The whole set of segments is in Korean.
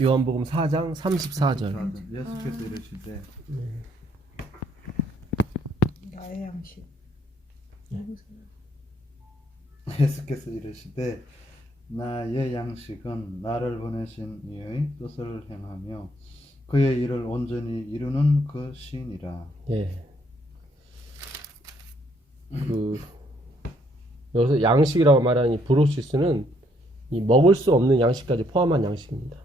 요한복음 4장 34절. 예수께서 이르시되 나의 양식. 예수께서 이르시되 나의 양식은 나를 보내신 이의 뜻을 행하며 그의 일을 온전히 이루는 것이니라. 예. 여기서 양식이라고 말하는 이 브로시스는 이 먹을 수 없는 양식까지 포함한 양식입니다.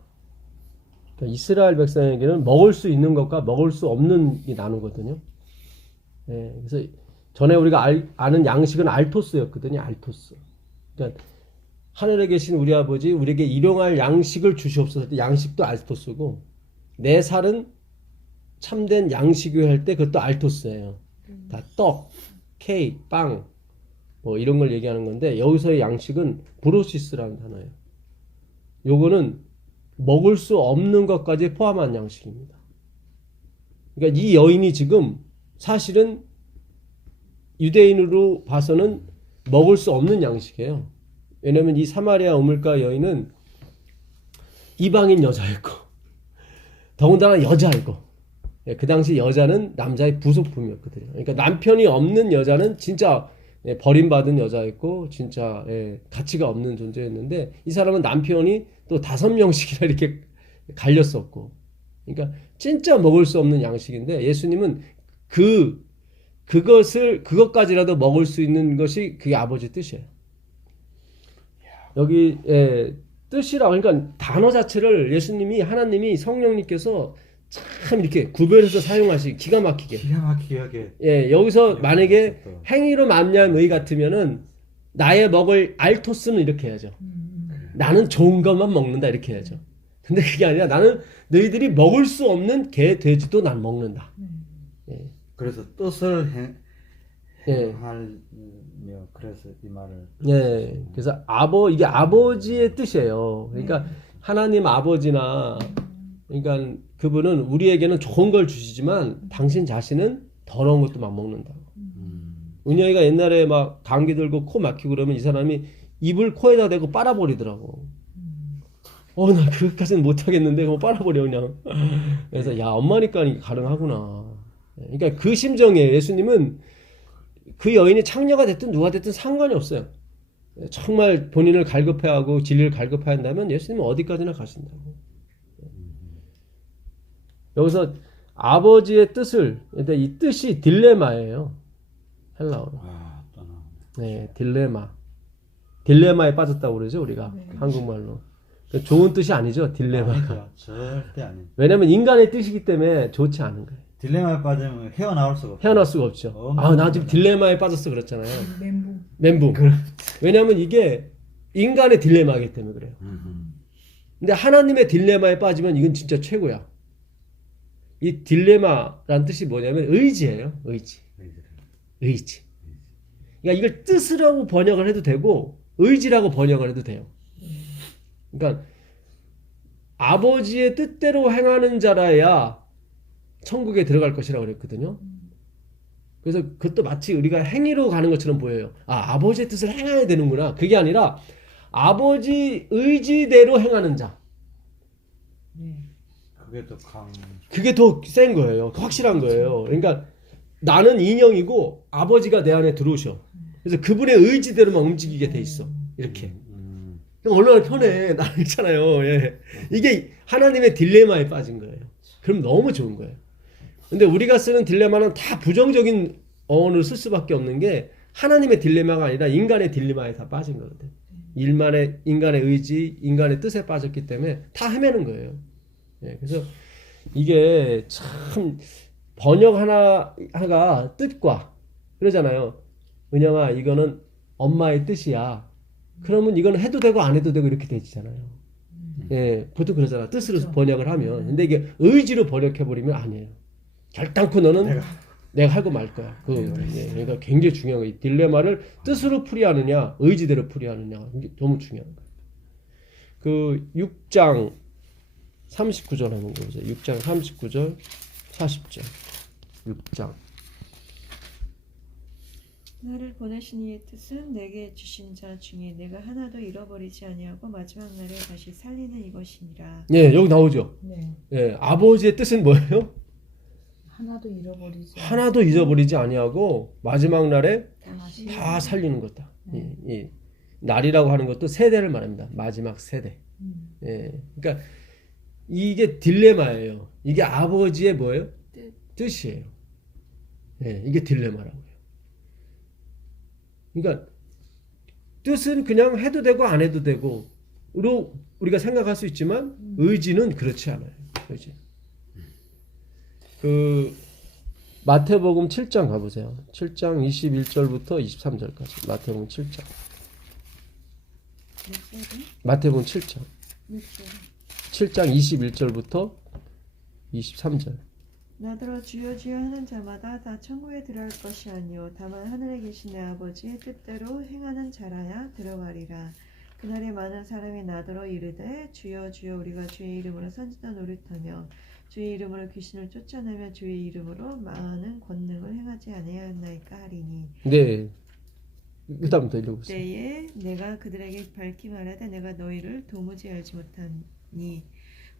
그러니까 이스라엘 백성에게는 먹을 수 있는 것과 먹을 수 없는 게 나누거든요. 예. 그래서 전에 우리가 아는 양식은 알토스였거든요. 알토스. 그러니까 하늘에 계신 우리 아버지 우리에게 일용할 양식을 주시옵소서 할 때 양식도 알토스고, 내 살은 참된 양식을 할 때 그것도 알토스예요. 다 떡, 케이크, 빵 뭐 이런 걸 얘기하는 건데, 여기서의 양식은 브로시스라는 단어예요. 요거는 먹을 수 없는 것까지 포함한 양식입니다. 그러니까 이 여인이 지금 사실은 유대인으로 봐서는 먹을 수 없는 양식이에요. 왜냐면 이 사마리아 우물가 여인은 이방인 여자였고, 더군다나 여자이고, 그 당시 여자는 남자의 부속품이었거든요. 그러니까 남편이 없는 여자는 진짜 버림받은 여자였고, 진짜 가치가 없는 존재였는데, 이 사람은 남편이 또 5명씩이나 이렇게 갈렸었고, 그러니까 진짜 먹을 수 없는 양식인데, 예수님은 그것까지라도 먹을 수 있는 것이 그게 아버지 뜻이에요. 여기 뜻이라고, 그러니까 단어 자체를 예수님이, 하나님이, 성령님께서 참 이렇게 구별해서 사용하시 기가 막히게. 여기서 만약에 행위로 만미한 의 같으면은 나의 먹을 알토스는 이렇게 해야죠. 나는 좋은 것만 먹는다 이렇게 해야죠. 근데 그게 아니라 나는 너희들이 먹을 수 없는 개, 돼지도 난 먹는다. 그래서 뜻을 행하며 그래서 이 말을. 그래서 이게 아버지의 뜻이에요. 그러니까 하나님 아버지나, 그러니까 그분은 우리에게는 좋은 걸 주시지만 당신 자신은 더러운 것도 막 먹는다. 은영이가 옛날에 막 감기 들고 코 막히고 그러면 이 사람이 입을 코에다 대고 빨아버리더라고. 나 그것까지는 못하겠는데 그거 빨아버려 그냥. 그래서 야, 엄마니까 이게 가능하구나. 그러니까 그 심정이에요. 예수님은 그 여인이 창녀가 됐든 누가 됐든 상관이 없어요. 정말 본인을 갈급해하고 진리를 갈급해야 한다면 예수님은 어디까지나 가신다고. 여기서 아버지의 뜻을, 이 뜻이 딜레마예요. 헬라어로. 딜레마. 딜레마에 빠졌다고 그러죠, 우리가. 한국말로. 좋은 뜻이 아니죠, 딜레마가. 절대 아니에요. 왜냐면 인간의 뜻이기 때문에 좋지 않은 거예요. 딜레마에 빠지면 헤어나올 수가 없어요. 헤어날 수가 없죠. 나 지금 딜레마에 빠졌어 그랬잖아요. 멘붕. 그렇지. 왜냐면 이게 인간의 딜레마이기 때문에 그래요. 근데 하나님의 딜레마에 빠지면 이건 진짜 최고야. 이 딜레마란 뜻이 뭐냐면 의지예요. 의지. 그러니까 이걸 뜻이라고 번역을 해도 되고 의지라고 번역을 해도 돼요. 그러니까 아버지의 뜻대로 행하는 자라야 천국에 들어갈 것이라고 그랬거든요. 그래서 그것도 마치 우리가 행위로 가는 것처럼 보여요. 아버지의 뜻을 행해야 되는구나. 그게 아니라 아버지 의지대로 행하는 자. 그게 더 센 거예요. 확실한 거예요. 그러니까 나는 인형이고 아버지가 내 안에 들어오셔. 그래서 그분의 의지대로만 움직이게 돼 있어. 이렇게. 얼마나 편해. 나는 있잖아요. 이게 하나님의 딜레마에 빠진 거예요. 그럼 너무 좋은 거예요. 근데 우리가 쓰는 딜레마는 다 부정적인 어원을 쓸 수밖에 없는 게 하나님의 딜레마가 아니라 인간의 딜레마에 다 빠진 거거든. 인간의 의지, 인간의 뜻에 빠졌기 때문에 다 헤매는 거예요. 그래서 이게 참 번역 하나가 뜻과 그러잖아요. 은영아, 이거는 엄마의 뜻이야. 그러면 이건 해도 되고 안 해도 되고 이렇게 되잖아요. 보통 그러잖아. 뜻으로 번역을 하면. 근데 이게 의지로 번역해버리면 아니에요. 결단코 너는 내가 하고 말 거야. 그러니까 굉장히 중요한 거예요. 이 딜레마를 뜻으로 풀이하느냐, 의지대로 풀이하느냐. 이게 너무 중요한 거예요. 그 6장 39절 한번 보세요. 6장 39절, 40절. 6장 나를 보내신 이의 뜻은 내게 주신 자 중에 내가 하나도 잃어버리지 아니하고 마지막 날에 다시 살리는 이것이니라. 예, 여기 나오죠. 네. 예, 아버지의 뜻은 뭐예요? 하나도 잃어버리지 하나도 잊어버리지 아니하고 마지막 날에 다시 다 살리는 거다. 이 날이라고 하는 것도 세대를 말합니다. 마지막 세대. 예, 그러니까 이게 딜레마예요. 이게 아버지의 뭐예요? 뜻이에요. 예, 이게 딜레마라고요. 그러니까 뜻은 그냥 해도 되고 안 해도 되고 로 우리가 생각할 수 있지만 의지는 그렇지 않아요. 의지. 그 마태복음 7장 가보세요. 7장 21절부터 23절까지. 마태복음 7장. 마태복음 7장. 7장 21절부터 23절. 나더러 주여 주여 하는 자마다 다 천국에 들어갈 것이 아니요 다만 하늘에 계신 내 아버지의 뜻대로 행하는 자라야 들어가리라. 그날에 많은 사람이 나더러 이르되 주여 주여 우리가 주의 이름으로 선지자 노릇하며 주의 이름으로 귀신을 쫓아내며 주의 이름으로 많은 권능을 행하지 아니하였나이까 하리니. 네. 그다음부터 읽어보세요. 때에 내가 그들에게 밝히 말하되 내가 너희를 도무지 알지 못하니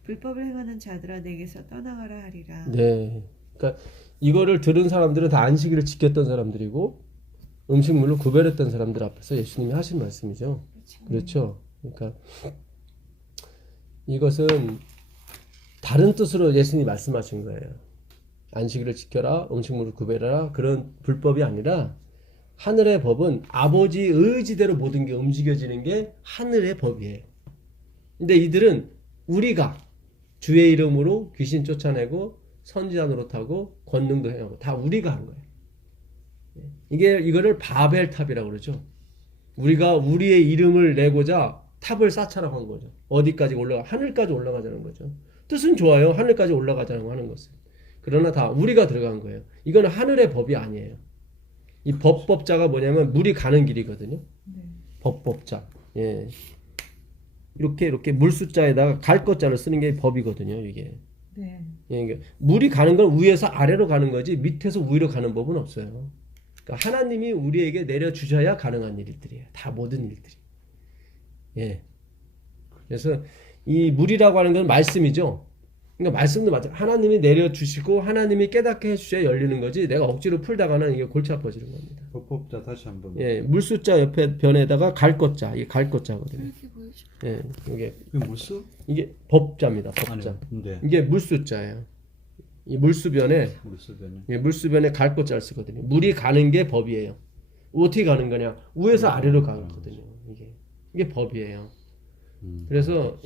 불법을 행하는 자들아 내게서 떠나가라 하리라. 네. 그러니까 이거를 들은 사람들은 다 안식일을 지켰던 사람들이고 음식물로 구별했던 사람들 앞에서 예수님이 하신 말씀이죠. 그렇죠. 그러니까 이것은 다른 뜻으로 예수님이 말씀하신 거예요. 안식일을 지켜라, 음식물을 구별하라 그런 불법이 아니라 하늘의 법은 아버지의 의지대로 모든 게 움직여지는 게 하늘의 법이에요. 근데 이들은 우리가 주의 이름으로 귀신 쫓아내고 선지자 노릇하고 권능도 행하고 다 우리가 한 거예요. 이거를 바벨탑이라고 그러죠. 우리가 우리의 이름을 내고자 탑을 쌓자라고 한 거죠. 어디까지 올라가? 하늘까지 올라가자는 거죠. 뜻은 좋아요. 하늘까지 올라가자는 하는 것은. 그러나 다 우리가 들어간 거예요. 이거는 하늘의 법이 아니에요. 이 법자가 뭐냐면 물이 가는 길이거든요. 법자. 예. 이렇게 물숫자에다가 갈 것자를 쓰는 게 법이거든요. 이게. 네. 예, 그러니까 물이 가는 건 위에서 아래로 가는 거지 밑에서 위로 가는 법은 없어요. 그러니까 하나님이 우리에게 내려주셔야 가능한 일들이에요. 다 모든 일들이. 예. 그래서 이 물이라고 하는 건 말씀이죠. 그러니까 말씀도 맞아. 하나님이 내려주시고 하나님이 깨닫게 해주셔야 열리는 거지. 내가 억지로 풀다가는 이게 골치 아파지는 겁니다. 법자 다시 한번. 예, 물숫자 옆에 변에다가 갈 것자. 이게 갈 것자거든요. 예, 이게 이게 무슨? 이게 법자입니다. 법자. 네. 이게 물숫자예요. 이 물수변에 물수변에. 예, 물수변에 갈 것자를 쓰거든요. 물이 가는 게 법이에요. 어떻게 가는 거냐? 위에서 아래로 가거든요. 이게 법이에요. 그래서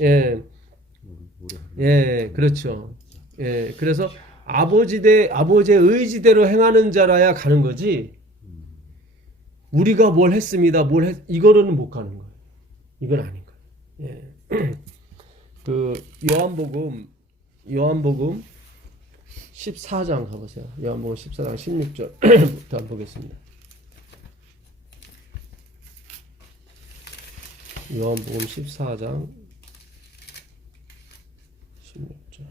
그렇죠. 예, 그래서 아버지의 의지대로 행하는 자라야 가는 거지. 우리가 뭘 했습니다. 이거로는 못 가는 거예요. 이건 아닌 거예요. 예. 그 요한복음 14장 가보세요. 요한복음 14장 16절부터 한번 보겠습니다. 요한복음 14장 16절.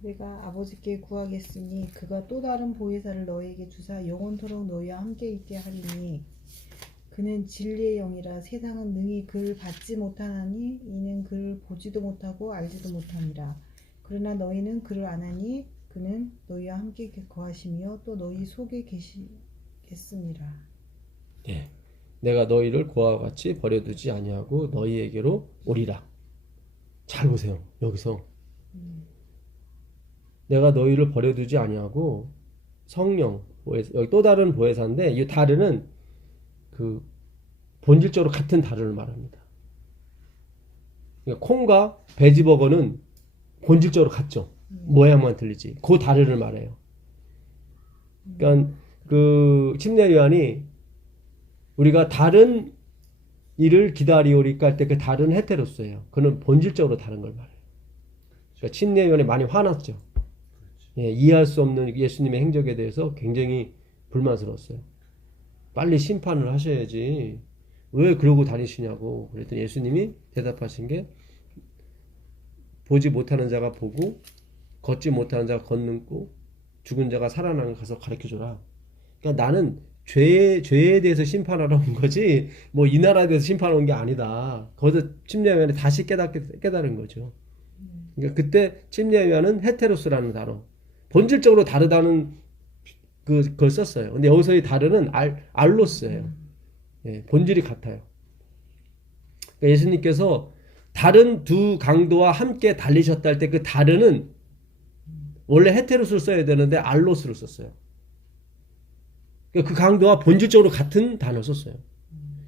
내가 아버지께 구하겠으니 그가 또 다른 보혜사를 너희에게 주사 영원토록 너희와 함께 있게 하리니 그는 진리의 영이라 세상은 능히 그를 받지 못하나니 이는 그를 보지도 못하고 알지도 못하니라. 그러나 너희는 그를 아나니 그는 너희와 함께 거하시며 또 너희 속에 계시겠습니다. 예. 내가 너희를 고아와 같이 버려두지 아니하고 너희에게로 오리라. 잘 보세요. 여기서 내가 너희를 버려두지 아니하고 성령 보혜사, 여기 또 다른 보혜사인데 이 다르는 그 본질적으로 같은 다르를 말합니다. 그러니까 콩과 베지버거는 본질적으로 같죠. 모양만 틀리지. 그 다르를 말해요. 그러니까 그 침례 요한이 우리가 다른 일을 기다리오리까 할 때 그 다른 헤테로스예요. 그는 본질적으로 다른 걸 말해요. 그러니까 침례 요한이 많이 화났죠. 예, 이해할 수 없는 예수님의 행적에 대해서 굉장히 불만스러웠어요. 빨리 심판을 하셔야지 왜 그러고 다니시냐고 그랬더니 예수님이 대답하신 게 보지 못하는 자가 보고 걷지 못하는 자가 걷는고 죽은 자가 살아나는 걸 가서 가르쳐줘라. 그러니까 나는 죄에 대해서 심판하러 온 거지 뭐 이 나라에 대해서 심판하러 온 게 아니다. 거기서 침례요한이 다시 깨달은 거죠. 그러니까 그때 침례요한은 헤테로스라는 단어, 본질적으로 다르다는 그걸 썼어요. 근데 여기서의 다르는 알로스예요. 예, 본질이 같아요. 그러니까 예수님께서 다른 두 강도와 함께 달리셨다 할 때 그 다르는 원래 헤테로스를 써야 되는데 알로스를 썼어요. 그러니까 그 강도와 본질적으로 같은 단어 썼어요.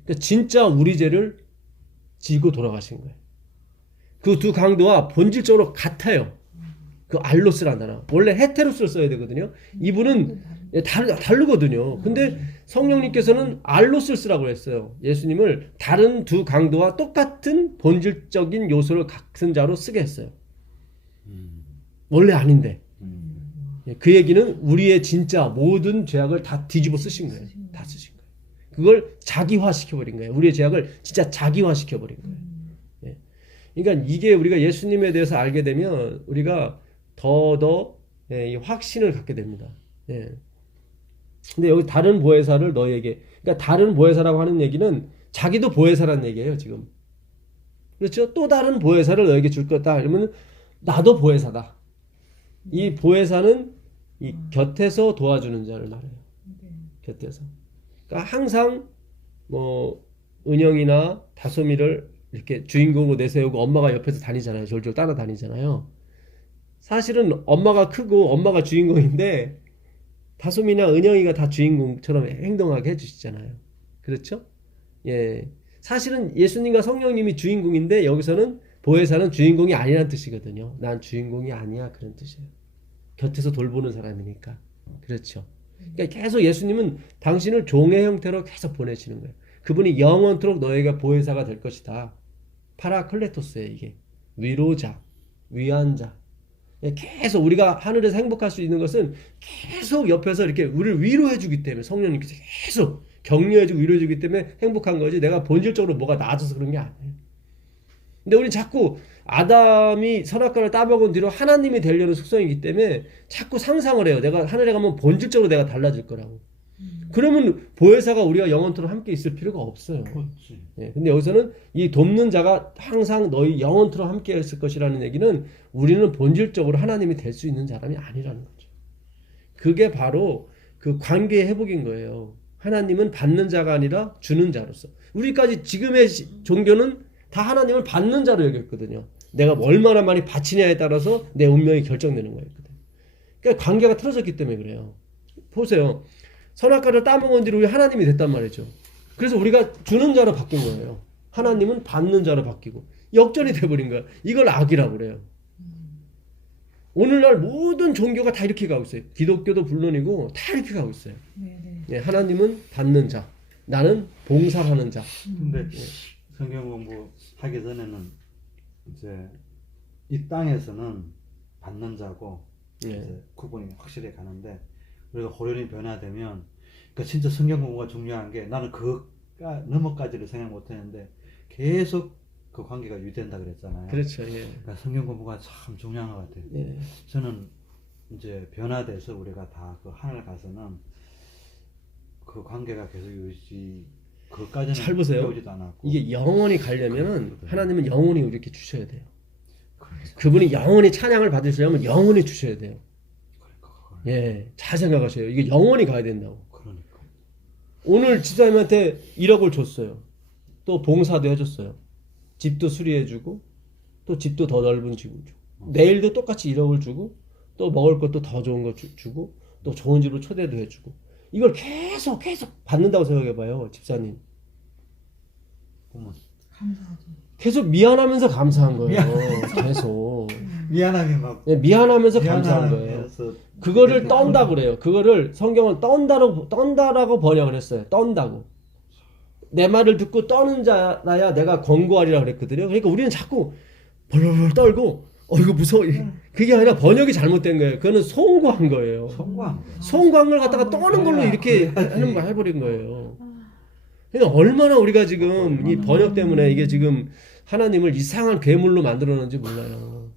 그러니까 진짜 우리 죄를 지고 돌아가신 거예요. 그 두 강도와 본질적으로 같아요. 그 알로스라는 단어. 원래 헤테로스를 써야 되거든요. 이분은 다르거든요. 근데 성령님께서는 알로스를 쓰라고 했어요. 예수님을 다른 두 강도와 똑같은 본질적인 요소를 같은 자로 쓰게 했어요. 원래 아닌데. 그 얘기는 우리의 진짜 모든 죄악을 다 뒤집어 쓰신 거예요. 다 쓰신 거예요. 그걸 자기화 시켜버린 거예요. 우리의 죄악을 진짜 자기화 시켜버린 거예요. 예. 그러니까 이게 우리가 예수님에 대해서 알게 되면 우리가 더 이 확신을 갖게 됩니다. 예. 근데 여기 다른 보혜사를 너에게, 그러니까 다른 보혜사라고 하는 얘기는 자기도 보혜사라는 얘기예요, 지금. 그렇죠? 또 다른 보혜사를 너에게 줄 거다. 그러면 나도 보혜사다. 이 보혜사는 이 곁에서 도와주는 자를 말해요. 곁에서. 그러니까 항상 뭐 은영이나 다솜이를 이렇게 주인공으로 내세우고 엄마가 옆에서 다니잖아요. 졸졸 따라다니잖아요. 사실은 엄마가 크고 엄마가 주인공인데 다솜이나 은영이가 다 주인공처럼 행동하게 해주시잖아요. 그렇죠? 예. 사실은 예수님과 성령님이 주인공인데 여기서는 보혜사는 주인공이 아니라는 뜻이거든요. 난 주인공이 아니야, 그런 뜻이에요. 곁에서 돌보는 사람이니까. 그렇죠. 그러니까 계속 예수님은 당신을 종의 형태로 계속 보내시는 거예요. 그분이 영원토록 너희가 보혜사가 될 것이다. 파라클레토스예요, 이게. 위로자, 위안자. 계속 우리가 하늘에서 행복할 수 있는 것은 계속 옆에서 이렇게 우리를 위로해 주기 때문에, 성령님께서 계속 격려해 주고 위로해 주기 때문에 행복한 거지, 내가 본질적으로 뭐가 나아져서 그런 게 아니에요. 근데 우리 자꾸 아담이 선악과를 따먹은 뒤로 하나님이 되려는 속성이기 때문에 자꾸 상상을 해요. 내가 하늘에 가면 본질적으로 내가 달라질 거라고. 그러면 보혜사가 우리가 영원토록 함께 있을 필요가 없어요. 그렇지. 예, 근데 여기서는 이 돕는 자가 항상 너희 영원토록 함께 있을 것이라는 얘기는 우리는 본질적으로 하나님이 될 수 있는 사람이 아니라는 거죠. 그게 바로 그 관계의 회복인 거예요. 하나님은 받는 자가 아니라 주는 자로서. 우리까지 지금의 종교는 다 하나님을 받는 자로 여겼거든요. 내가 얼마나 많이 바치냐에 따라서 내 운명이 결정되는 거였거든요. 그러니까 관계가 틀어졌기 때문에 그래요. 보세요. 선악과를 따먹은 뒤로 우리 하나님이 됐단 말이죠. 그래서 우리가 주는 자로 바뀐 거예요. 하나님은 받는 자로 바뀌고 역전이 돼버린 거야. 이걸 악이라고 그래요. 오늘날 모든 종교가 다 이렇게 가고 있어요. 기독교도 물론이고 다 이렇게 가고 있어요. 예, 하나님은 받는 자, 나는 봉사하는 자. 근데 성경 공부하기 전에는 이제 이 땅에서는 받는 자고 이제 구분이 확실히 가는데, 우리가 호련히 변화되면, 그러니까 진짜 성경 공부가 중요한 게, 나는 그가 넘어까지를 생각 못했는데 계속 그 관계가 유지된다 그랬잖아요. 그렇죠. 예. 그러니까 성경 공부가 참 중요한 것 같아요. 예. 저는 이제 변화돼서 우리가 다 그 하늘 가서는 그 관계가 계속 유지, 그것까지는 잘 보세요. 배우지도 않았고. 이게 영원히 가려면은 하나님은 영원히 이렇게 주셔야 돼요. 그분이 영원히 찬양을 받으시려면 영원히 주셔야 돼요. 예, 잘 생각하세요. 이게 영원히 가야 된다고. 그러니까. 오늘 집사님한테 1억을 줬어요. 또 봉사도 해줬어요. 집도 수리해주고, 또 집도 더 넓은 집을 주고, 내일도 똑같이 1억을 주고, 또 먹을 것도 더 좋은 거 주고, 또 좋은 집으로 초대도 해주고, 이걸 계속 받는다고 생각해봐요, 집사님. 감사하죠. 계속 미안하면서 감사한 거예요. 계속. 미안하게 막 예, 미안하면서 감사한 거예요. 미안해서 그거를 떤다 그래요. 그거를 성경은 떤다라고 번역을 했어요. 떤다고. 내 말을 듣고 떠는 자라야 내가 권고하리라 그랬거든요. 그러니까 우리는 자꾸 벌벌 떨고 이거 무서워. 그게 아니라 번역이 잘못된 거예요. 그거는 송구한 거예요. 성공한 거야. 송구한 걸 갖다가 떠는 걸로 이렇게 하는 거 해버린 거예요. 그러니까 얼마나 우리가 지금 이 번역 때문에 이게 지금 하나님을 이상한 괴물로 만들어놓은지 몰라요.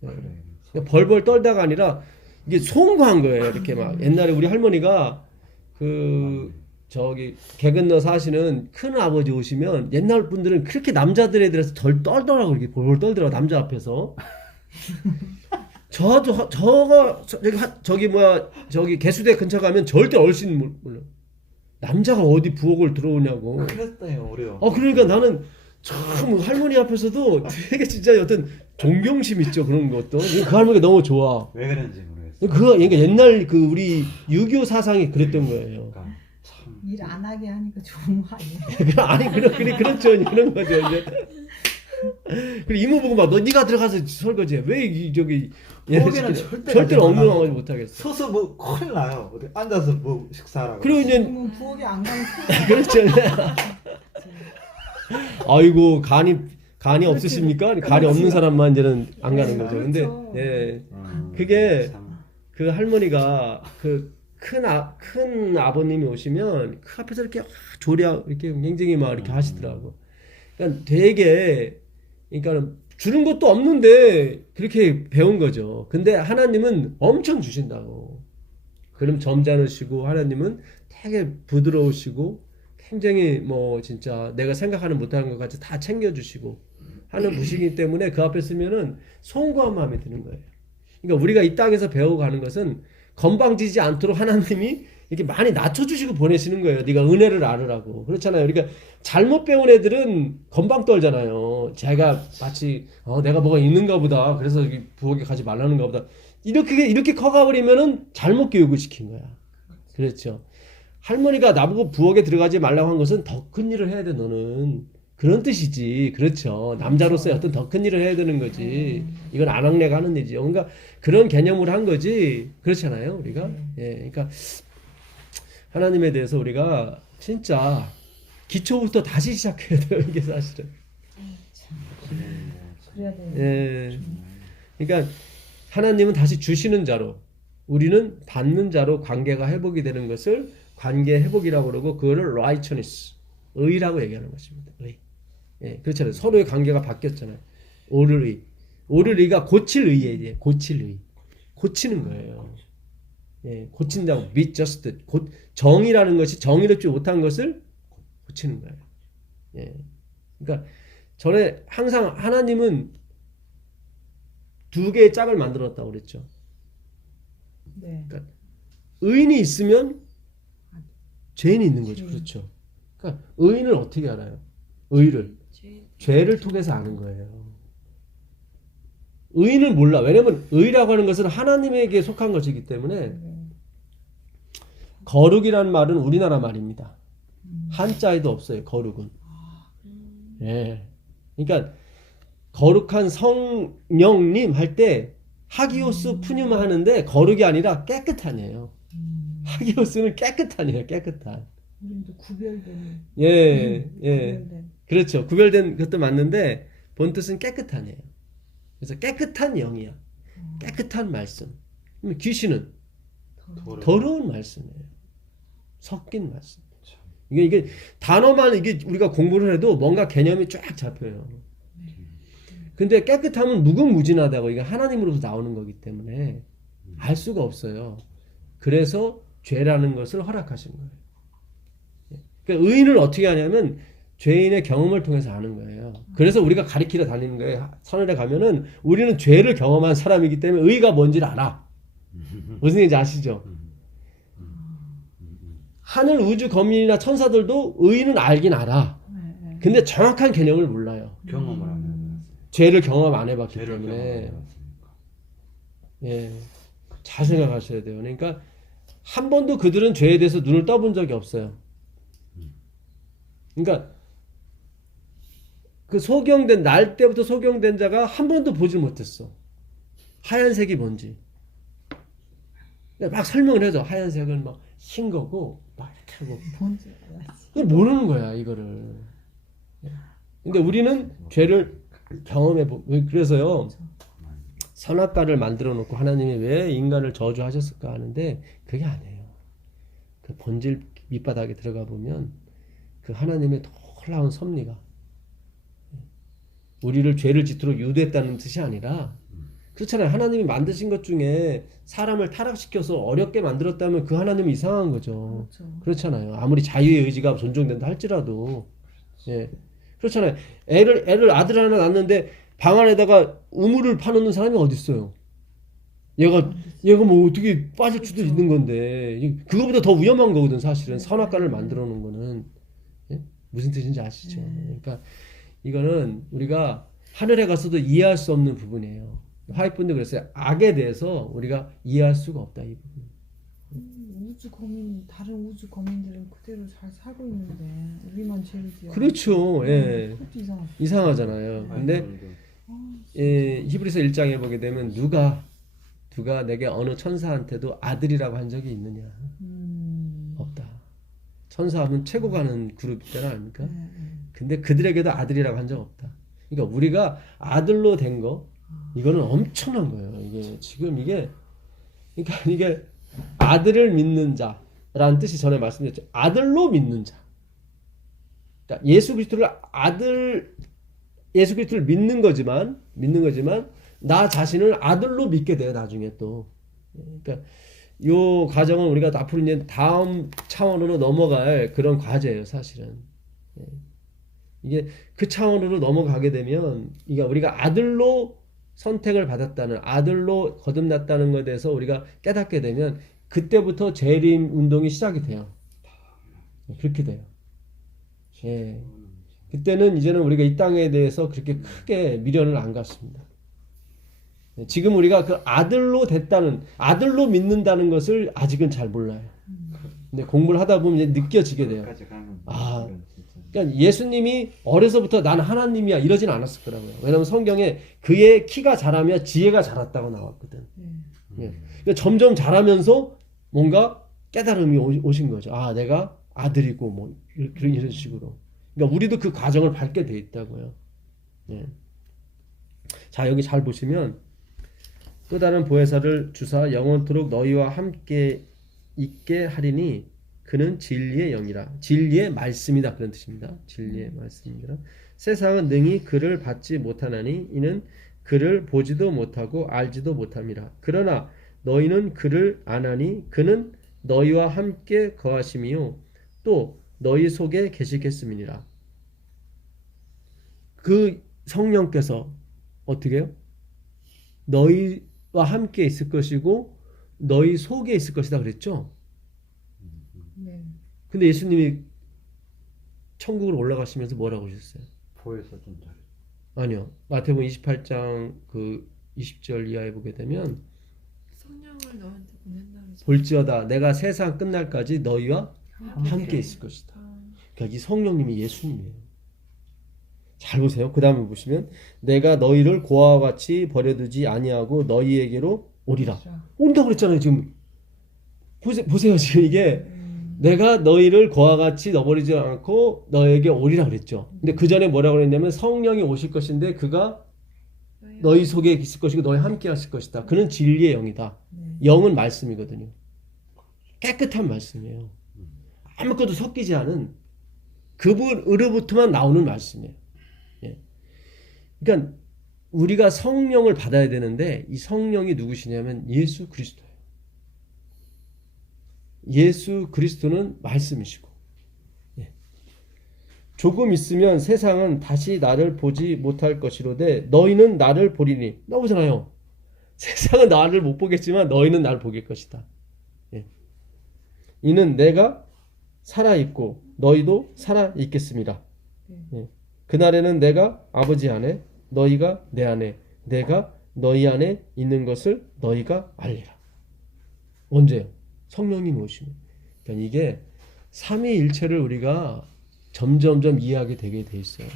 그러니까 벌벌 떨다가 아니라 이게 송구한 거예요. 이렇게 막 옛날에 우리 할머니가 그 저기 개 건너 사시는 큰 아버지 오시면 옛날 분들은 그렇게 남자들에 대해서 덜 떨더라고 이렇게 볼볼 떨더라고 남자 앞에서. 저기 뭐야 저기 개수대 근처 가면 절대 얼씬 몰라. 남자가 어디 부엌을 들어오냐고. 그랬어요 우리요. 그러니까 나는 참 할머니 앞에서도 되게 진짜 어떤 존경심 있죠 그런 것도. 그 할머니가 너무 좋아. 왜 그런지 모르겠어요. 그러니까 옛날 그 우리 유교 사상이 그랬던 거예요. 그러니까 참 일 안 하게 하니까 좋은 거 아니에요? 아니 그렇죠 이런 거죠 이제. 그리고 이모 보고 막 너 네가 들어가서 설거지해 왜 저기 부엌에는 절대로 엉뚱하지 못하겠어. 서서 뭐 큰일 나요. 어디 앉아서 뭐 식사하라고. 그리고 이제 지금은 부엌에 안 가면 그렇죠. 아이고 간이 없으십니까? 간이 없는 사람만 이제는 안 가는 거죠. 근데 그렇죠. 예 그게 참. 그 할머니가 그 큰 아버님이 오시면 그 앞에서 이렇게 조리하고 이렇게 굉장히 막 이렇게 하시더라고. 그러니까 되게 그러니까 주는 것도 없는데 그렇게 배운 거죠. 근데 하나님은 엄청 주신다고. 그럼 점잖으시고 하나님은 되게 부드러우시고 굉장히 뭐 진짜 내가 생각하는 못하는 것 같이 다 챙겨주시고 하는 분이기 때문에 그 앞에 쓰면은 송구한 마음이 드는 거예요. 그러니까 우리가 이 땅에서 배워가는 것은 건방지지 않도록 하나님이 이렇게 많이 낮춰주시고 보내시는 거예요. 네가 은혜를 알으라고. 그렇잖아요. 그러니까 잘못 배운 애들은 건방 떨잖아요. 제가 마치 내가 뭐가 있는가 보다. 그래서 부엌에 가지 말라는가 보다. 이렇게 커가버리면은 잘못 교육을 시킨 거야. 그렇죠. 할머니가 나보고 부엌에 들어가지 말라고 한 것은 더 큰 일을 해야 돼 너는. 그런 뜻이지. 그렇죠. 남자로서의 어떤 더 큰 일을 해야 되는 거지. 이건 안학내가 하는 일이죠. 그러니까 그런 개념으로 한 거지. 그렇잖아요. 우리가. 예. 그러니까 하나님에 대해서 우리가 진짜 기초부터 다시 시작해야 돼요. 이게 사실은. 그래야 돼요. 예. 그러니까 하나님은 다시 주시는 자로 우리는 받는 자로 관계가 회복이 되는 것을 관계 회복이라고 그러고 그거를 righteousness 의라고 얘기하는 것입니다. 의. 예, 그렇잖아요. 서로의 관계가 바뀌었잖아요. 오를 의. 오를 의가 고칠 의에 고칠 의. 고치는 거예요. 예, 고친다고 be just 정의라는 것이 정의롭지 못한 것을 고치는 거예요. 예. 그러니까 전에 항상 하나님은 두 개의 짝을 만들었다고 그랬죠. 네. 그러니까 의인이 있으면 죄인이 있는 거죠. 그렇죠. 그러니까 의인을 어떻게 알아요? 의를 죄를 통해서 아는 거예요. 의인을 몰라. 왜냐면 의라고 하는 것은 하나님에게 속한 것이기 때문에 거룩이라는 말은 우리나라 말입니다. 한자에도 없어요. 거룩은. 예. 그러니까 거룩한 성령님 할 때 하기오스 푸뉴마 하는데 거룩이 아니라 깨끗한이에요. 하기오스는 깨끗한이에요. 깨끗한. 우리도 구별된. 예. 구별된. 그렇죠. 구별된 것도 맞는데 본 뜻은 깨끗한이에요. 그래서 깨끗한 영이야. 깨끗한 말씀. 그럼 귀신은 더러운 말씀이에요. 섞인 말씀. 이게 단어만 이게 우리가 공부를 해도 뭔가 개념이 쫙 잡혀요. 근데 깨끗함은 무궁무진하다고 이게 하나님으로부터 나오는 거기 때문에 알 수가 없어요. 그래서 죄라는 것을 허락하신 거예요. 그러니까 의인을 어떻게 하냐면 죄인의 경험을 통해서 아는 거예요. 그래서 우리가 가리키러 다니는 거예요. 산을에 가면은 우리는 죄를 경험한 사람이기 때문에 의가 뭔지를 알아. 무슨 얘기인지 아시죠? 하늘 우주 거민이나 천사들도 의인은 알긴 알아. 근데 정확한 개념을 몰라요. 경험을 안 해요. 죄를 경험 안 해봤기 죄를 경험을 때문에. 해봤으니까. 예, 잘 생각하셔야 돼요. 그러니까 한 번도 그들은 죄에 대해서 눈을 떠본 적이 없어요. 그러니까 그 소경된 날 때부터 소경된 자가 한 번도 보질 못했어. 하얀색이 뭔지. 막 설명을 해줘. 하얀색은 막 흰 거고 막 이렇게 하고. 뭔지 알았지. 그걸 모르는 거야 이거를. 근데 우리는 죄를 경험해 그래서요. 선악과를 만들어 놓고 하나님이 왜 인간을 저주하셨을까 하는데 그게 아니에요. 그 본질 밑바닥에 들어가 보면 그 하나님의 놀라운 섭리가 우리를 죄를 짓도록 유도했다는 뜻이 아니라 그렇잖아요. 하나님이 만드신 것 중에 사람을 타락시켜서 어렵게 만들었다면 그 하나님은 이상한 거죠. 그렇죠. 그렇잖아요. 아무리 자유의 의지가 존중된다 할지라도. 예. 그렇잖아요. 애를 아들 하나 낳는데 방 안에다가 우물을 파놓는 사람이 어디 있어요? 얘가 뭐 어떻게 빠질 수도 그렇죠. 있는 건데 그거보다 더 위험한 거거든 사실은. 선악과를 만들어 놓은 거는. 예? 무슨 뜻인지 아시죠? 그러니까 이거는 우리가 하늘에 가서도 이해할 수 없는 부분이에요. 화이트분도 그랬어요. 악에 대해서 우리가 이해할 수가 없다 이 부분. 우주 거민 다른 우주 거민들은 그대로 잘 살고 있는데 우리만 죄를 지어. 그렇죠. 예. 그것도 이상하죠. 이상하잖아요. 근데 히브리서 1장에 보게 되면 누가 내게 어느 천사한테도 아들이라고 한 적이 있느냐? 없다. 천사하면 최고 가는 그룹 있잖아, 아닙니까? 근데 그들에게도 아들이라고 한 적 없다. 그러니까 우리가 아들로 된 거, 이거는 엄청난 거예요. 그러니까 이게 아들을 믿는 자라는 뜻이 전에 말씀드렸죠. 아들로 믿는 자. 그러니까 예수 그리스도를 믿는 거지만 나 자신을 아들로 믿게 돼요, 나중에 또. 그러니까 요 과정은 우리가 앞으로 이제 다음 차원으로 넘어갈 그런 과제예요, 사실은. 이게 그 차원으로 넘어가게 되면 이게 우리가 아들로 선택을 받았다는, 아들로 거듭났다는 것에 대해서 우리가 깨닫게 되면 그때부터 재림 운동이 시작이 돼요. 그렇게 돼요. 예. 그때는 이제는 우리가 이 땅에 대해서 그렇게 크게 미련을 안 갖습니다. 지금 우리가 그 아들로 믿는다는 것을 아직은 잘 몰라요. 근데 공부를 하다 보면 이제 느껴지게 돼요. 그러니까 예수님이 어려서부터 난 하나님이야 이러진 않았을 거라고요. 왜냐하면 성경에 그의 키가 자라며 지혜가 자랐다고 나왔거든. 예. 그러니까 점점 자라면서 뭔가 깨달음이 오신 거죠. 아, 내가 아들이고 뭐 이런 식으로. 그러니까 우리도 그 과정을 밟게 돼 있다고요. 예. 자, 여기 잘 보시면 또 다른 보혜사를 주사 영원토록 너희와 함께 있게 하리니 그는 진리의 영이라. 진리의 말씀이다 그런 뜻입니다. 진리의 말씀이라. 세상은 능히 그를 받지 못하나니 이는 그를 보지도 못하고 알지도 못함이라. 그러나 너희는 그를 아나니 그는 너희와 함께 거하심이요 또 너희 속에 계시겠음이니라. 그 성령께서 어떻게 해요? 너희와 함께 있을 것이고 너희 속에 있을 것이다 그랬죠? 네. 근데 예수님이 천국으로 올라가시면서 뭐라고 하셨어요? 보혜사 좀 잘해. 아니요. 마태복음 28장 그 20절 이하에 보게 되면 성령을 너한테 보낸다 그러죠. 볼지어다 내가 세상 끝날까지 너희와 함께 있을 것이다. 그러니까 이 성령님이 예수님이에요. 잘 보세요. 그 다음에 보시면 내가 너희를 고아와 같이 버려두지 아니하고 너희에게로 오리라. 온다고 그랬잖아요. 지금 보세요. 지금 이게 내가 너희를 고아와 같이 넣어버리지 않고 너에게 오리라 그랬죠. 근데 그 전에 뭐라고 그랬냐면 성령이 오실 것인데 그가 너희 속에 있을 것이고 너희 함께 하실 것이다. 그는 진리의 영이다. 영은 말씀이거든요. 깨끗한 말씀이에요. 아무것도 섞이지 않은 그분으로부터만 나오는 말씀이에요. 예. 그러니까 우리가 성령을 받아야 되는데 이 성령이 누구시냐면 예수 그리스도예요. 예수 그리스도는 말씀이시고 조금 있으면 세상은 다시 나를 보지 못할 것이로되 너희는 나를 보리니. 나오잖아요. 세상은 나를 못 보겠지만 너희는 나를 보길 것이다. 이는 내가 살아있고 너희도 살아있겠습니다. 그날에는 내가 아버지 안에 너희가 내 안에 내가 너희 안에 있는 것을 너희가 알리라. 언제요? 성령님 오시면. 그러니까 이게 삼위일체를 우리가 점점점 이해하게 되게 돼 있어요.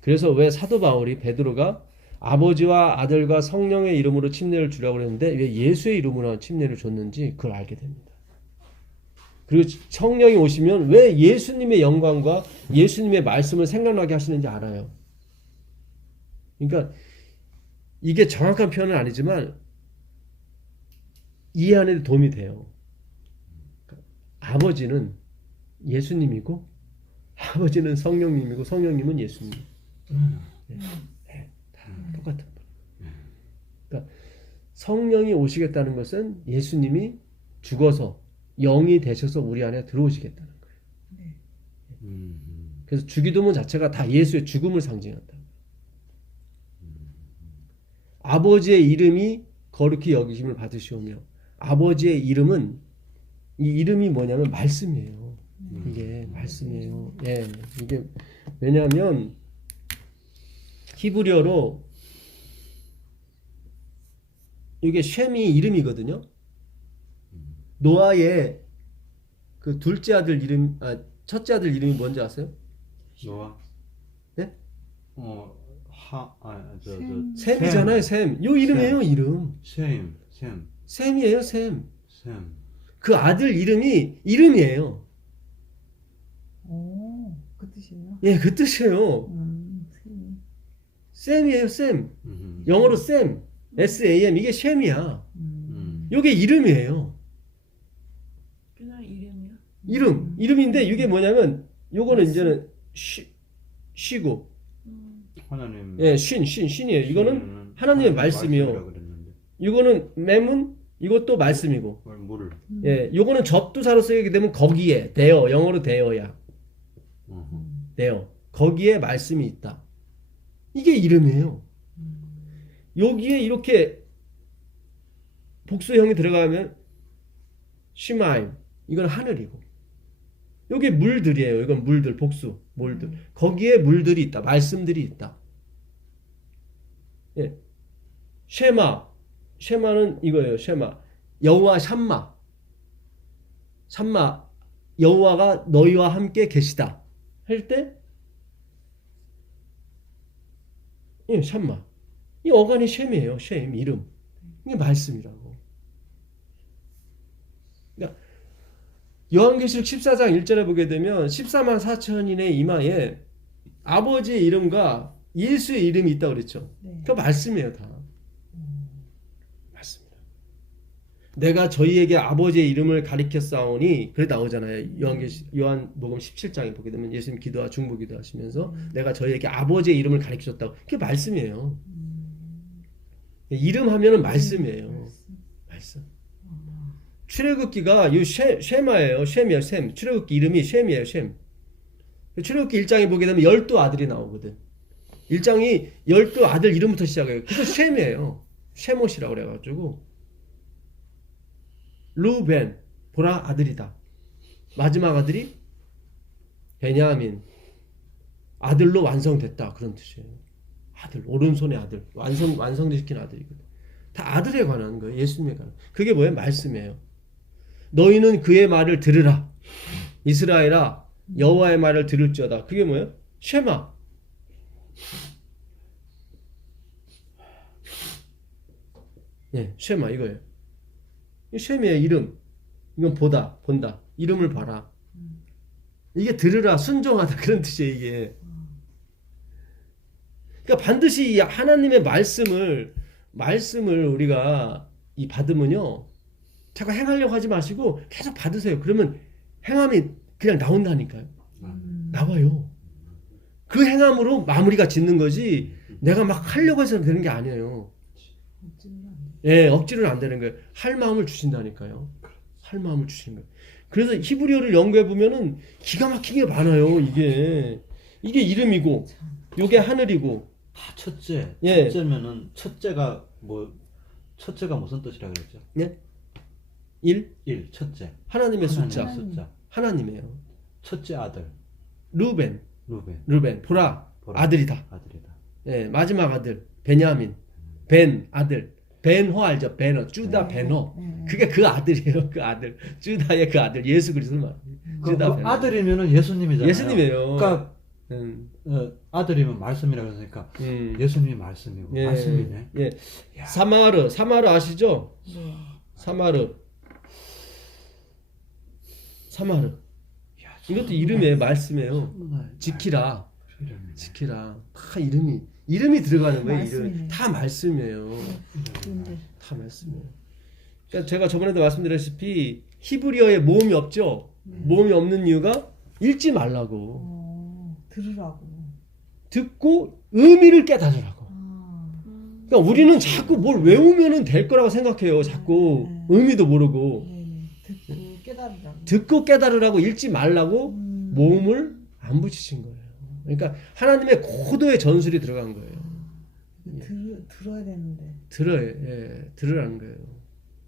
그래서 왜 사도 바울이 베드로가 아버지와 아들과 성령의 이름으로 침례를 주라고 했는데 왜 예수의 이름으로 침례를 줬는지 그걸 알게 됩니다. 그리고 성령이 오시면 왜 예수님의 영광과 예수님의 말씀을 생각나게 하시는지 알아요. 그러니까 이게 정확한 표현은 아니지만 이해하는 데 도움이 돼요. 아버지는 예수님이고 아버지는 성령님이고 성령님은 예수님. 다 똑같은 분. 그러니까 성령이 오시겠다는 것은 예수님이 죽어서 영이 되셔서 우리 안에 들어오시겠다는 거예요. 그래서 주기도문 자체가 다 예수의 죽음을 상징한다. 아버지의 이름이 거룩히 여기심을 받으시오며, 아버지의 이름은, 이 이름이 뭐냐면 말씀이에요. 이게 말씀이에요. 예, 이게 왜냐하면 히브리어로 이게 쉔이 이름이거든요. 노아의 그 둘째 아들 이름, 첫째 아들 이름이 뭔지 아세요? 노아. 네? 셈. 셈이잖아요, 셈. 요 이름이에요, 이름. 셈. 셈이에요, 셈. 셈. 그 아들 이름이 이름이에요. 오, 그 뜻이요? 예, 그 뜻이에요. 셈. 셈이에요, 셈. 영어로 셈. S-A-M. 이게 셈이야. 요게 이름이에요. 그냥 이름이야. 이름인데 이게 뭐냐면 요거는 이제는 쉬고 하나님. 예, 신이에요. 이거는 하나님의 말씀이요. 그랬는데. 이거는 맴은 이것도 말씀이고. 물. 예, 요거는 접두사로 쓰게 되면 거기에 대어, 영어로 대어야. 대어. 거기에 말씀이 있다. 이게 이름이에요. 여기에 이렇게 복수형이 들어가면 시마임. 이건 하늘이고. 여기 물들이에요. 이건 물들, 복수, 물들. 거기에 물들이 있다. 말씀들이 있다. 예. 쉐마는 이거예요. 쉐마. 여호와 샴마. 샴마. 여호와가 너희와 함께 계시다. 할 때, 예, 샴마. 이 어간이 쉔이에요. 쉔, 이름. 이게 말씀이라고. 그러니까 요한계시록 14장 1절에 보게 되면 14만 4천인의 이마에 아버지의 이름과 예수의 이름이 있다고 그랬죠. 네. 그 말씀이에요, 다. 맞습니다. 내가 저희에게 아버지의 이름을 가리켜 싸우니 그래 나오잖아요. 요한복음 17장에 보게 되면 예수님 중보 기도하시면서 내가 저희에게 아버지의 이름을 가리켜 줬다고. 그게 말씀이에요. 이름 하면은 말씀이에요. 말씀. 출애굽기가 이 쉐마예요. 셈이에요. 셈. 출애굽기 이름이 셈이에요. 셈. 출애굽기 1장에 보게 되면 12아들이 나오거든. 1장이 12아들 이름부터 시작해요. 그래서 셈이에요. 쉐못이라고 그래가지고 루벤 보라 아들이다. 마지막 아들이 베냐민 아들로 완성됐다. 그런 뜻이에요. 아들, 오른손의 아들, 완성시킨 아들이거든. 다 아들에 관한 거예요. 예수님에 관한. 그게 뭐예요? 말씀이에요. 너희는 그의 말을 들으라. 이스라엘아, 여호와의 말을 들을지어다. 그게 뭐예요? 쉐마. 네, 쉐마 이거예요. 이 쉐마의 이름. 이건 본다. 이름을 봐라. 이게 들으라, 순종하다 그런 뜻이에요. 이게. 그러니까 반드시 이 하나님의 말씀을 우리가 받으면요, 자꾸 행하려고 하지 마시고 계속 받으세요. 그러면 행함이 그냥 나온다니까요. 나와요. 그 행함으로 마무리가 짓는 거지 내가 막 하려고 해서 되는 게 아니에요. 예, 억지로는 안 되는 거예요. 할 마음을 주신다니까요. 할 마음을 주시는 거예요. 그래서 히브리어를 연구해 보면은 기가 막히게 많아요. 이게 이름이고, 요게 하늘이고. 다 첫째. 예. 첫째면은 첫째가 무슨 뜻이라 그랬죠? 예? 1. 첫째. 하나님의 숫자. 숫자. 하나님이에요. 첫째 아들. 루벤. 루벤. 보라. 아들이다. 예, 마지막 아들 베냐민. 벤 아들. 벤호 알죠? 베너. 주다 베너. 그게 그 아들이에요. 그 아들. 주다의 그 아들. 예수 그리스도 말. 주다 베너. 아들이면은 예수님이잖아요. 예수님이에요. 그러니까 아들이면 말씀이라 그러니까 예수님이 말씀이고 예, 말씀이네. 예. 사마르 아시죠? 네. 사마르. 이것도 이름이에요. 말씀이에요. 지키라. 다 이름이 들어가는 거예요. 이름. 다 말씀이에요. 다 말씀이에요. 그러니까 제가 저번에도 말씀드렸다시피 히브리어에 모음이 없죠. 모음이 없는 이유가 읽지 말라고. 들으라고. 듣고 의미를 깨달으라고. 그러니까 우리는 자꾸 뭘 외우면은 될 거라고 생각해요. 자꾸 의미도 모르고 네네. 듣고 깨달으라고. 듣고 깨달으라고 읽지 말라고 모음을 안 붙이신 거예요. 그러니까 하나님의 고도의 전술이 들어간 거예요. 들어야 되는데. 들어요. 예, 들으라는 거예요.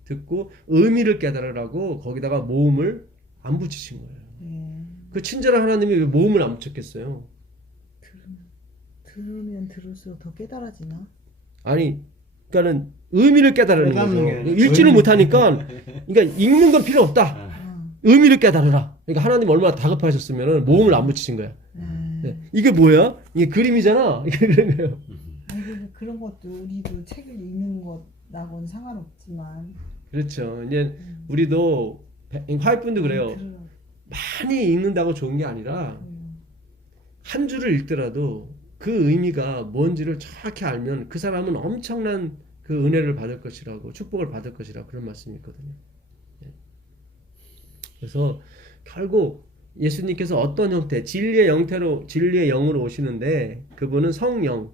듣고 의미를 깨달으라고 거기다가 모음을 안 붙이신 거예요. 네. 그 친절한 하나님이 왜 모음을 안 붙였겠어요? 들으면 들을수록 더 깨달아지나? 아니, 그러니까는 의미를 깨달으는 거죠. 깨닫는 게 읽지를 의미. 못하니까, 그러니까 읽는 건 필요 없다. 의미를 깨달으라. 그러니까 하나님 얼마나 다급하셨으면 모음을 안 붙이신 거야. 네. 이게 뭐야? 이게 그림이잖아. 이게 그런 거예요. 아니 그런 것도 우리도 책을 읽는 것하고는 상관없지만. 그렇죠. 이제 우리도 화이트분도 그래요. 들으라고. 많이 읽는다고 좋은 게 아니라 한 줄을 읽더라도 그 의미가 뭔지를 정확히 알면 그 사람은 엄청난 그 은혜를 받을 것이라고 축복을 받을 것이라고 그런 말씀이 있거든요. 예. 그래서 결국 예수님께서 어떤 형태, 진리의 형태로 진리의 영으로 오시는데 그분은 성령,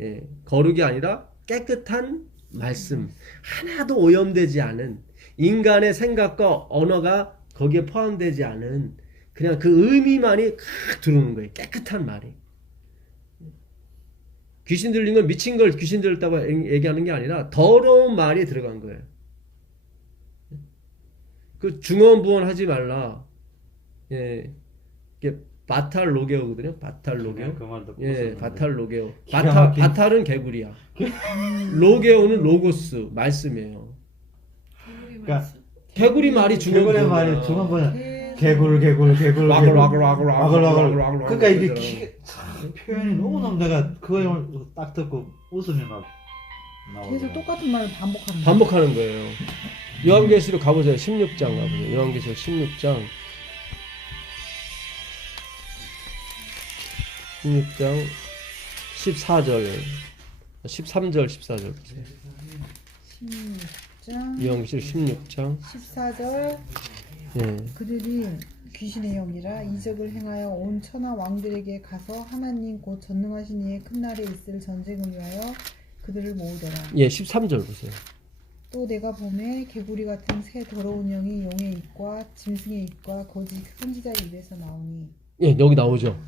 예, 거룩이 아니라 깨끗한 말씀, 하나도 오염되지 않은 인간의 생각과 언어가 거기에 포함되지 않은 그냥 그 의미만이 칵 들어오는 거예요. 깨끗한 말이. 귀신 들린 건 미친 걸 귀신 들었다고 얘기하는 게 아니라 더러운 말이 들어간 거예요. 그 중언부언 하지 말라. 예, 이게 바탈로게오거든요. 바탈로게오. 그 말도 예, 바탈로게오. 기가 막힌- 바탈은 개구리야. 로게오는 로고스 말씀이에요. 그러니까 개구리 말이 개굴의 말이 중언부언이야. 중간보다 개굴 와글와글 그러니까 이게 표현이 너무너무 내가 그걸 딱 듣고 웃음이 막 계속 나오더라고요. 똑같은 말을 반복하는 거야. 반복하는 거예요. 요한계시록 가보세요. 16장 가보세요. 요한계시록 16장 14절 13절 14절 보세요. 16장 요한계시록 16장 14절 예. 그들이 귀신의 영이라 이적을 행하여 온 천하 왕들에게 가서 하나님 곧 전능하신 이의 큰 날에 있을 전쟁을 위하여 그들을 모으더라. 예, 13절 보세요. 또 내가 보매 개구리 같은 새 더러운 영이 용의 입과 짐승의 입과 거짓 선지자의 입에서 나오니. 예, 여기 나오죠.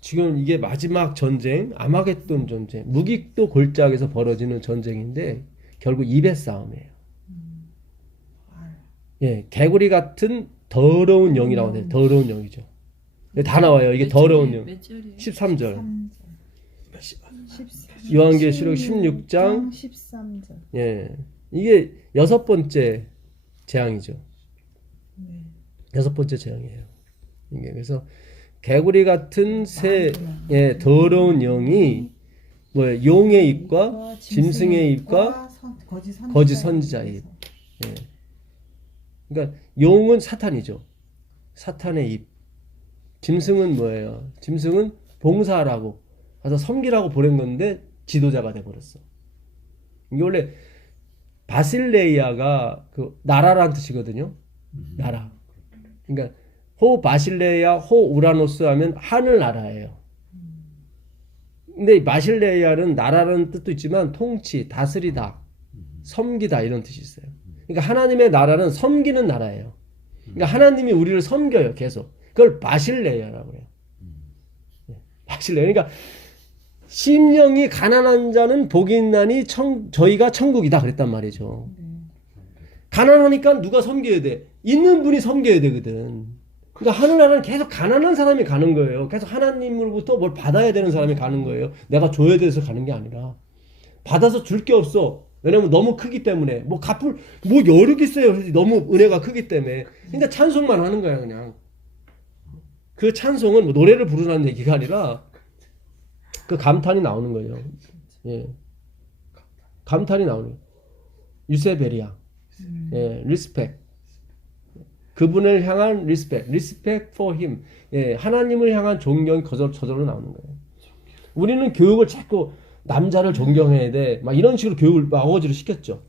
지금 이게 마지막 전쟁, 아마겟돈 전쟁, 무기도 골짜기에서 벌어지는 전쟁인데 결국 입의 싸움이에요. 예, 개구리 같은 더러운 영이라고 해요. 더러운 영이죠. 다 나와요. 이게 더러운 영. 몇 절이에요? 13절. 13절. 요한계시록 16장 13절. 예. 이게 6번째 재앙이죠. 네. 6번째 재앙이에요. 이게 그래서 개구리 같은 새 예, 더러운 영이 뭐예요? 용의 입과 짐승의 입과 거짓 선지자의 입. 예. 그러니까 용은 사탄이죠. 사탄의 입. 짐승은 뭐예요? 짐승은 봉사하라고 가서 섬기라고 보낸 건데 지도자가 돼 버렸어. 이게 원래 바실레이아가 그 나라라는 뜻이거든요. 나라. 그러니까 호 바실레이아, 호 우라노스 하면 하늘 나라예요. 근데 바실레이아는 나라라는 뜻도 있지만 통치, 다스리다, 섬기다 이런 뜻이 있어요. 그러니까 하나님의 나라는 섬기는 나라예요. 그러니까 하나님이 우리를 섬겨요, 계속. 그걸 바실레이아라고 해요. 바실레이아. 그러니까 심령이 가난한 자는 복이 있나니 저희가 천국이다 그랬단 말이죠. 가난하니까 누가 섬겨야 돼? 있는 분이 섬겨야 되거든. 그러니까 하늘나라는 계속 가난한 사람이 가는 거예요. 계속 하나님으로부터 뭘 받아야 되는 사람이 가는 거예요. 내가 줘야 돼서 가는 게 아니라 받아서 줄 게 없어. 왜냐면 너무 크기 때문에 뭐 여러 개 있어요. 너무 은혜가 크기 때문에. 그러니까 찬송만 하는 거야 그냥. 그 찬송은 뭐 노래를 부르라는 얘기가 아니라 그 감탄이 나오는 거예요. 예, 감탄이 나오는 거예요. 유세베리아, 예, 리스펙. 그분을 향한 리스펙 for him. 예, 하나님을 향한 존경이 저절로 나오는 거예요. 우리는 교육을 자꾸 남자를 존경해야 돼. 막 이런 식으로 교육을 어거지로 시켰죠.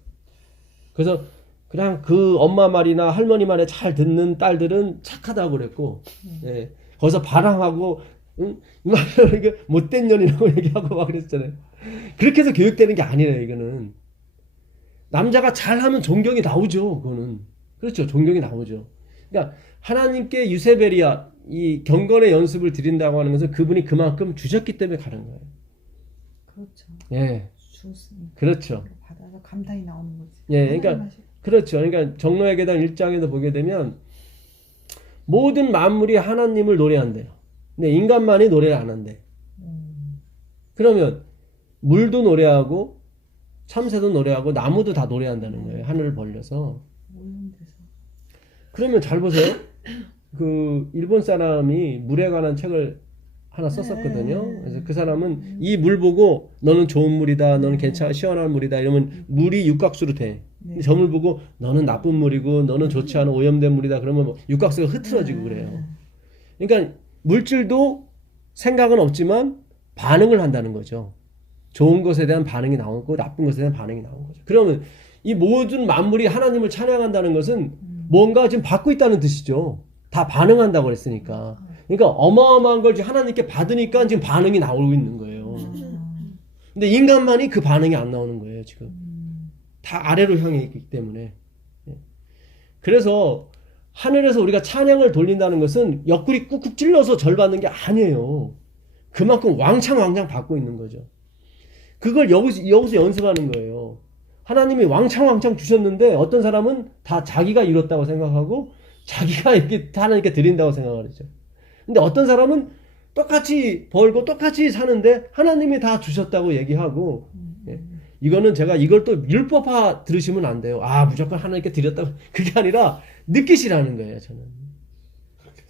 그래서 그냥 그 엄마 말이나 할머니 말에 잘 듣는 딸들은 착하다고 그랬고, 예, 거기서 반항하고, 막 이렇게 못된 년이라고 얘기하고 막 그랬잖아요. 그렇게 해서 교육되는 게 아니래요, 이거는. 남자가 잘하면 존경이 나오죠, 그거는. 그렇죠, 존경이 나오죠. 그러니까 하나님께 유세베리아, 이 경건의 연습을 드린다고 하는 것은 그분이 그만큼 주셨기 때문에 가는 거예요. 그렇죠. 예, 주었으니까. 그렇죠. 받아서 감탄이 나오는 거지. 예, 그러니까 하나님 하시- 그렇죠. 그러니까 정로의 계단 1장에도 보게 되면 모든 만물이 하나님을 노래한대요. 근데 인간만이 노래를 안 한대. 그러면 물도 노래하고 참새도 노래하고 나무도 다 노래한다는 거예요. 하늘을 벌려서. 오염돼서. 그러면 잘 보세요. 그 일본 사람이 물에 관한 책을 하나 썼었거든요. 그래서 그 사람은 이 물 보고 너는 좋은 물이다, 너는 괜찮아 시원한 물이다 이러면 물이 육각수로 돼. 네. 저 물 보고 너는 나쁜 물이고 너는 좋지 않은 오염된 물이다 그러면 뭐 육각수가 흐트러지고 그래요. 그러니까 물질도 생각은 없지만 반응을 한다는 거죠. 좋은 것에 대한 반응이 나오고 나쁜 것에 대한 반응이 나오는 거죠. 그러면 이 모든 만물이 하나님을 찬양한다는 것은 뭔가 지금 받고 있다는 뜻이죠. 다 반응한다고 그랬으니까. 그러니까 어마어마한 걸 지금 하나님께 받으니까 지금 반응이 나오고 있는 거예요. 근데 인간만이 그 반응이 안 나오는 거예요, 지금. 다 아래로 향해 있기 때문에. 예. 그래서 하늘에서 우리가 찬양을 돌린다는 것은 옆구리 꾹꾹 찔러서 절 받는 게 아니에요. 그만큼 왕창 받고 있는 거죠. 그걸 여기서 연습하는 거예요. 하나님이 왕창 주셨는데 어떤 사람은 다 자기가 이뤘다고 생각하고 자기가 이렇게 하나님께 드린다고 생각하죠. 근데 어떤 사람은 똑같이 벌고 똑같이 사는데 하나님이 다 주셨다고 얘기하고 예. 이거는 제가 이걸 또 율법화 들으시면 안 돼요. 아 무조건 하나님께 드렸다고 그게 아니라 느끼시라는 거예요. 저는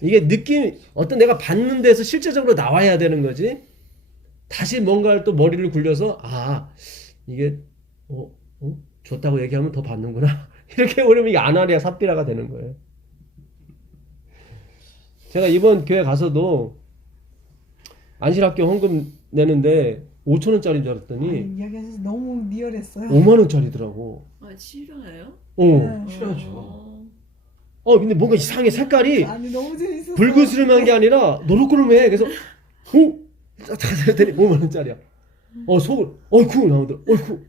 이게 느낌 어떤 내가 받는 데서 실제적으로 나와야 되는 거지. 다시 뭔가를 또 머리를 굴려서 아 이게 줬다고 얘기하면 더 받는구나 이렇게 오려면 이게 아나리아 삽비라가 되는 거예요. 제가 이번 교회 가서도 안실학교 헌금 내는데 5,000원짜리인 줄 알았더니 아니, 이야기하셔서 너무 리얼했어요. 5만원짜리더라고. 아 싫어요? 네. 싫어하죠. 근데 뭔가 이상하게 색깔이 아니 너무 재밌었어. 붉으스름한 게 아니라 노릇노릇해. 그래서 딱 5만원짜리야. 속을 어이쿠 나오더라. 어이쿠.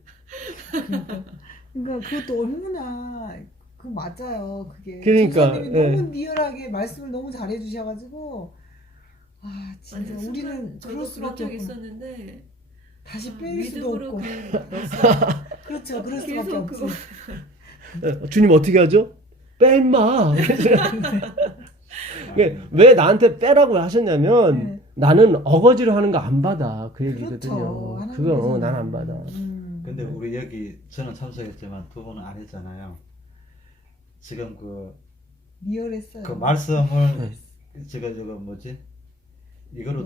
그러니까 그것도 얼마나 그 맞아요. 그게. 그러니까, 전사님이 예. 너무 리얼하게 말씀을 너무 잘해 주셔가지고 아 진짜 아니, 우리는 저도 그럴 그런 수밖에 적 없고 있었는데 다시 빼일 수도 믿음으로 없고. 그냥 그렇죠. 그럴 수밖에 계속 없지. 그거 주님 어떻게 하죠? 빼 임마. 왜 나한테 빼라고 하셨냐면 네. 나는 어거지로 하는 거 안 받아 그 얘기거든요. 그렇죠. 그거 난 안 받아. 근데 우리 여기 저는 참석했지만 두 분은 안 했잖아요. 지금 리얼했어요. 그 말씀을 저거 뭐지? 이거로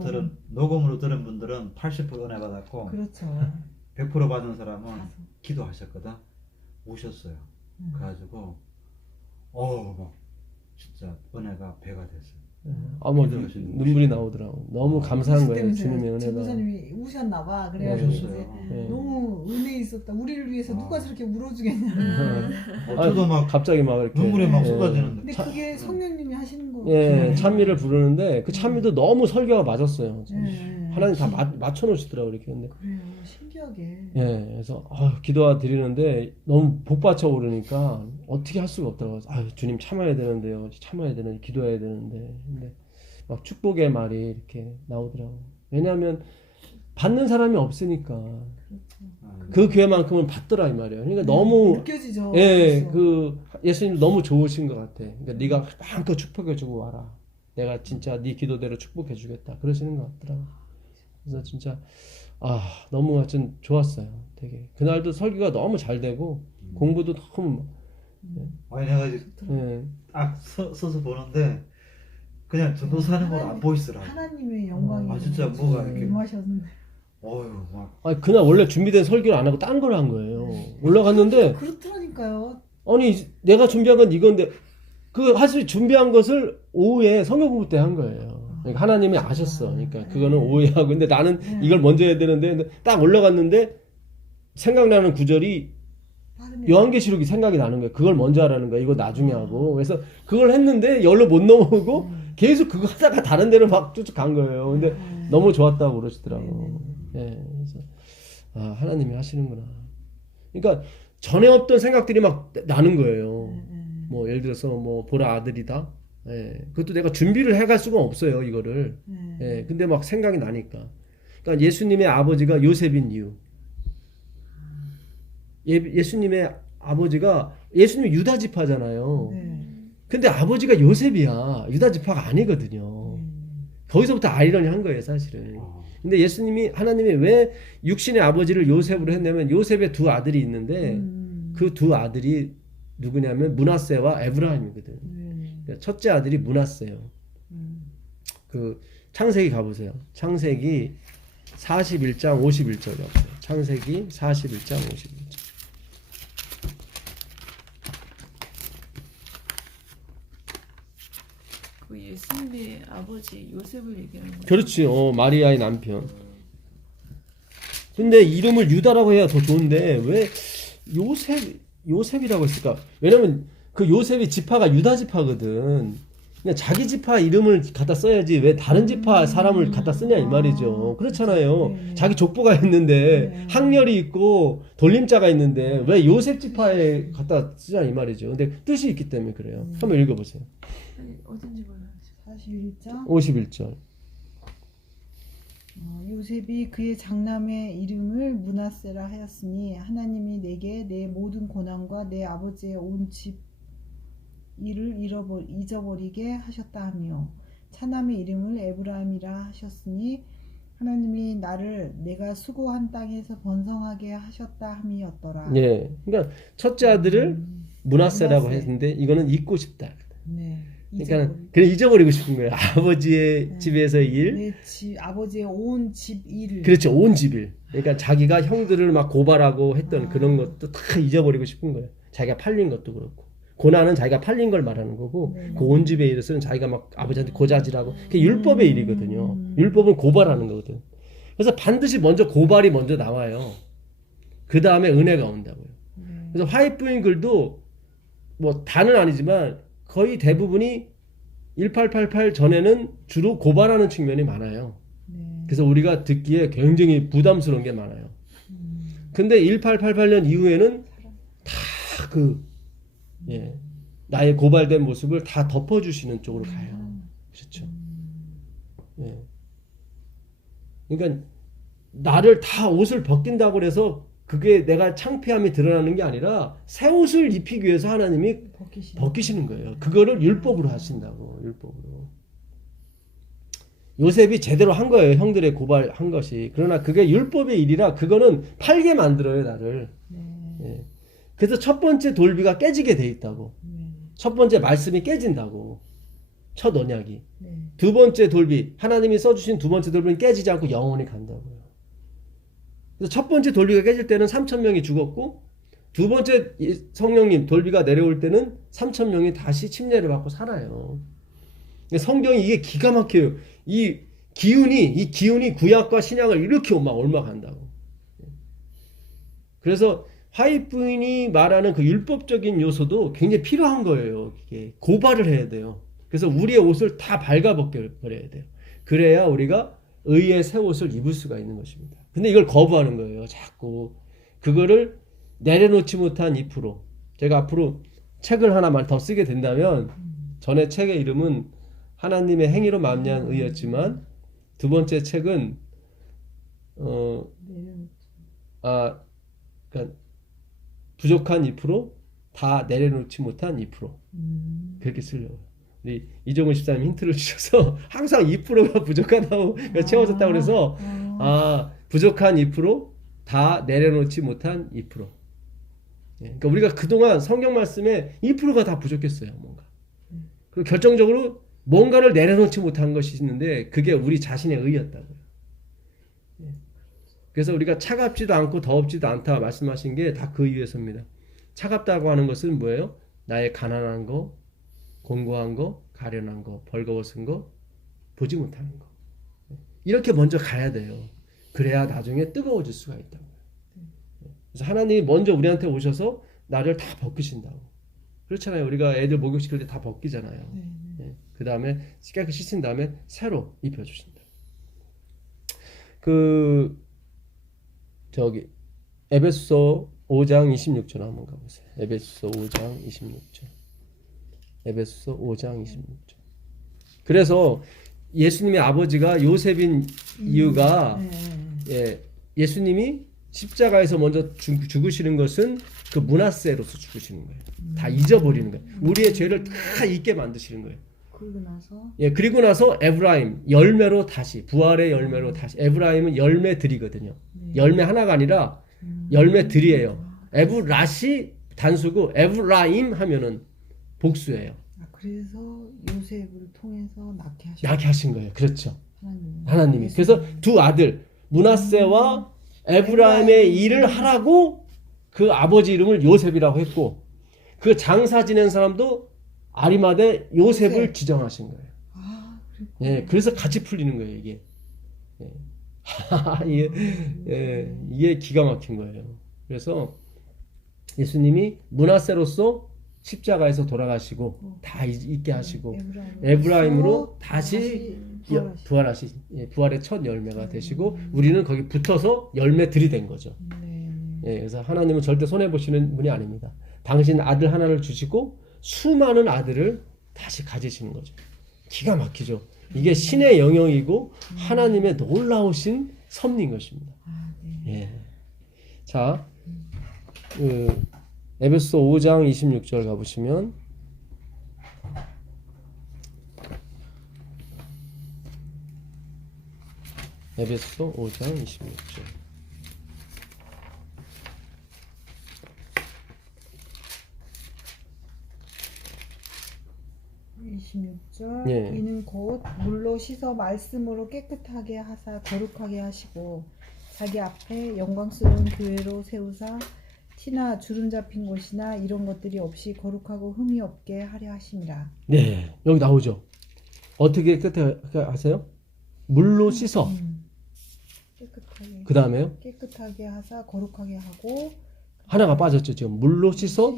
녹음으로 들은 분들은 80% 은혜 받았고 그렇죠. 100% 받은 사람은 가서. 기도하셨거든. 우셨어요. 그래가지고 막 진짜 은혜가 배가 됐어요. 뭐 눈물이 나오더라고. 너무 감사한 거예요. 주님의 은혜가. 전도사님이 우셨나봐. 그래가지고 이제 우셨어요. 네. 너무 은혜 있었다. 우리를 위해서 누가 저렇게 울어주겠냐. 저도 막 갑자기 막 이렇게 눈물이 막 예. 쏟아지는데. 근데 그게 성령님이 하시는 거. 예, 찬미를 부르는데 그 찬미도 너무 설교가 맞았어요. 네. 하나님 다 맞춰 놓으시더라고 이렇게. 근데 그래요. 신기하게. 예, 그래서 기도가 드리는데 너무 복받쳐 오르니까 어떻게 할 수가 없더라고요. 주님 참아야 되는데요. 참아야 되는 기도해야 되는데. 근데 막 축복의 말이 이렇게 나오더라고요. 왜냐하면 받는 사람이 없으니까 그 교회만큼은 받더라 이 말이에요. 그러니까 너무 느껴지죠. 예, 벌써. 그 예수님 너무 좋으신 것 같아. 그러니까 네가 마음껏 축복해주고 와라. 내가 진짜 네 기도대로 축복해주겠다. 그러시는 것 같더라고. 그래서 진짜 너무 하여튼 좋았어요. 되게 그날도 설교가 너무 잘 되고 공부도 너무 아니 내가 예. 딱 서서 보는데 그냥 전도사는 걸 안 보이더라. 하나님의 영광이 진짜 뭐가 이렇게 임하셨는데. 어휴 막 아니 그날 원래 준비된 설교를 안 하고 딴 걸 한 거예요. 올라갔는데 그렇더라니까요. 아니 내가 준비한 건 이건데 그 사실 준비한 것을 오후에 성경 공부 때 한 거예요. 그러니까 하나님이 아셨어. 그러니까 그거는 오해하고 근데 나는 이걸 먼저 해야 되는데 근데 딱 올라갔는데 생각나는 구절이 요한계시록이 생각이 나는 거예요. 그걸 먼저 하라는 거야. 이거 나중에 하고. 그래서 그걸 했는데 열로 못 넘어오고 계속 그거 하다가 다른 데로 막 쫓아간 거예요. 근데 너무 좋았다고 그러시더라고. 예. 그래서 아, 하나님이 하시는구나. 그러니까 전에 없던 생각들이 막 나는 거예요. 뭐 예를 들어서 뭐 보라 아들이다. 예, 그것도 내가 준비를 해갈 수가 없어요, 이거를. 예, 근데 막 생각이 나니까. 그러니까 예수님의 아버지가 요셉인 이유. 예수님의 아버지가 예수님이 유다 지파잖아요. 네. 근데 아버지가 요셉이야. 유다 지파가 아니거든요. 거기서부터 아이러니한 거예요, 사실은. 근데 예수님이 하나님이 왜 육신의 아버지를 요셉으로 했냐면 요셉의 두 아들이 있는데 그 두 아들이 누구냐면 므낫세와 에브라임이거든. 그러니까 첫째 아들이 므낫세요. 그 창세기 가보세요. 창세기 41장 51절 가보세요. 창세기 41장 51절. 그 예수님의 아버지 요셉을 얘기하는 거예요. 그렇지. 마리아의 남편. 근데 이름을 유다라고 해야 더 좋은데 왜 요셉이라고 했을까? 왜냐면 그 요셉이 지파가 유다 지파거든. 그냥 자기 지파 이름을 갖다 써야지 왜 다른 지파 사람을 갖다 쓰냐 이 말이죠. 그렇잖아요. 자기 족보가 있는데 항렬이 있고 돌림자가 있는데 왜 요셉 지파에 갖다 쓰냐 이 말이죠. 근데 뜻이 있기 때문에 그래요. 한번 읽어보세요. 아니, 어딘지 몰라요. 41장 51절. 요셉이 그의 장남의 이름을 므낫세라 하였으니 하나님이 내게 내 모든 고난과 내 아버지의 온 집 일을 잊어버리게 하셨다 하며 차남의 이름을 에브라임이라 하셨으니 하나님이 나를 내가 수고한 땅에서 번성하게 하셨다 함이었더라. 예. 그러니까 첫째 아들을 므낫세라고 므낫세. 했는데 이거는 잊고 싶다. 네. 그러니까 그래 잊어버리고 싶은 거예요. 아버지의 집에서의 일. 내 아버지의 온 집 일을. 그렇죠. 온 집일. 그러니까 자기가 형들을 막 고발하고 했던 그런 것도 다 잊어버리고 싶은 거예요. 자기가 팔린 것도 그렇고. 고난은 자기가 팔린 걸 말하는 거고 그 온 집의 일에서는 자기가 막 아버지한테 고자질하고 그게 율법의 일이거든요. 율법은 고발하는 거거든. 그래서 반드시 먼저 고발이 먼저 나와요. 그 다음에 은혜가 온다고요. 그래서 화이트인 글도 뭐 다는 아니지만 거의 대부분이 1888 전에는 주로 고발하는 측면이 많아요. 그래서 우리가 듣기에 굉장히 부담스러운 게 많아요. 근데 1888년 이후에는 다 나의 고발된 모습을 다 덮어주시는 쪽으로 가요. 그렇죠. 예. 그러니까 나를 다 옷을 벗긴다고 해서 그게 내가 창피함이 드러나는 게 아니라 새 옷을 입히기 위해서 하나님이 벗기시는 거예요. 그거를 율법으로 하신다고. 율법으로. 요셉이 제대로 한 거예요. 형들의 고발한 것이. 그러나 그게 율법의 일이라 그거는 팔게 만들어요. 나를. 예. 그래서 첫 번째 돌비가 깨지게 돼 있다고. 첫 번째 말씀이 깨진다고. 첫 언약이. 두 번째 돌비, 하나님이 써주신 두 번째 돌비는 깨지지 않고 영원히 간다고요. 그래서 첫 번째 돌비가 깨질 때는 3,000명이 죽었고 두 번째 성령님 돌비가 내려올 때는 3,000명이 다시 침례를 받고 살아요. 성경이 이게 기가 막혀요. 이 기운이 구약과 신약을 이렇게 막 옮아간다고. 그래서 화이트인이 말하는 그 율법적인 요소도 굉장히 필요한 거예요. 이게 고발을 해야 돼요. 그래서 우리의 옷을 다 발가벗겨버려야 돼요. 그래야 우리가 의의 새 옷을 입을 수가 있는 것입니다. 근데 이걸 거부하는 거예요. 자꾸. 그거를 내려놓지 못한 2%. 제가 앞으로 책을 하나만 더 쓰게 된다면 전에 책의 이름은 하나님의 행위로 말미암은 의였지만 두 번째 책은 그러니까 부족한 2%, 다 내려놓지 못한 2%. 그렇게 쓰려고요. 우리 이종훈 집사님 힌트를 주셔서 항상 2%가 부족하다고 채워졌다고 그래서 부족한 2%, 다 내려놓지 못한 2%. 예, 그러니까 우리가 그동안 성경 말씀에 2%가 다 부족했어요. 뭔가. 그리고 결정적으로 뭔가를 내려놓지 못한 것이 있는데 그게 우리 자신의 의였다고요. 예. 그래서 우리가 차갑지도 않고 더웁지도 않다 말씀하신 게 다 그 이유에서입니다. 차갑다고 하는 것은 뭐예요? 나의 가난한 거, 공고한 거, 가련한 거, 벌거벗은 거, 보지 못하는 거. 이렇게 먼저 가야 돼요. 그래야 나중에 뜨거워질 수가 있다고요. 그래서 하나님이 먼저 우리한테 오셔서 나를 다 벗기신다고. 그렇잖아요. 우리가 애들 목욕시킬 때 다 벗기잖아요. 예. 그 다음에 깨끗이 씻은 다음에 새로 입혀주신다. 저기 에베소 5장 26절 한번 가보세요. 에베소 5장 26절. 에베소 5장 26절. 그래서 예수님의 아버지가 요셉인 이유가 네. 예수님이 십자가에서 먼저 죽으시는 것은 그 문하세로서 죽으시는 거예요. 다 잊어버리는 거예요. 우리의 죄를 다 잊게 만드시는 거예요. 그러고 나서 그리고 나서 에브라임 열매로 다시 부활의 열매로 다시 에브라임은 열매들이거든요. 열매 하나가 아니라 열매들이에요. 에브라시 단수고 에브라임 하면은 복수예요. 그래서 요셉을 통해서 낳게 하신 거예요. 그렇죠. 하나님. 하나님이. 그래서 두 아들 므낫세와 에브라임의 일을 하라고 그 아버지 이름을 요셉이라고 했고 그 장사 지낸 사람도 아리마대 요셉을 요셉. 지정하신 거예요. 아, 그렇구나. 예, 그래서 같이 풀리는 거예요, 이게. 이게 기가 막힌 거예요. 그래서 예수님이 므낫세로서 십자가에서 돌아가시고 다 잊게 하시고 에브라임으로 다시 부활의 첫 열매가 되시고 우리는 거기 붙어서 열매들이 된 거죠. 그래서 하나님은 절대 손해 보시는 분이 아닙니다. 당신 아들 하나를 주시고 수많은 아들을 다시 가지시는 거죠. 기가 막히죠. 이게 신의 영역이고 하나님의 놀라우신 섭리인 것입니다. 자, 에베소 5장 26절 가보시면 에베소 5장 26절 26절 예. 이는 곧 물로 씻어 말씀으로 깨끗하게 하사 거룩하게 하시고 자기 앞에 영광스러운 교회로 세우사 티나 주름 잡힌 곳이나 이런 것들이 없이 거룩하고 흠이 없게 하려 하심이라. 네, 여기 나오죠. 어떻게 깨끗하게 하세요? 물로 씻어. 깨끗하게. 그 다음에요? 깨끗하게 하사 거룩하게 하고 하나가 빠졌죠. 지금 물로 씻어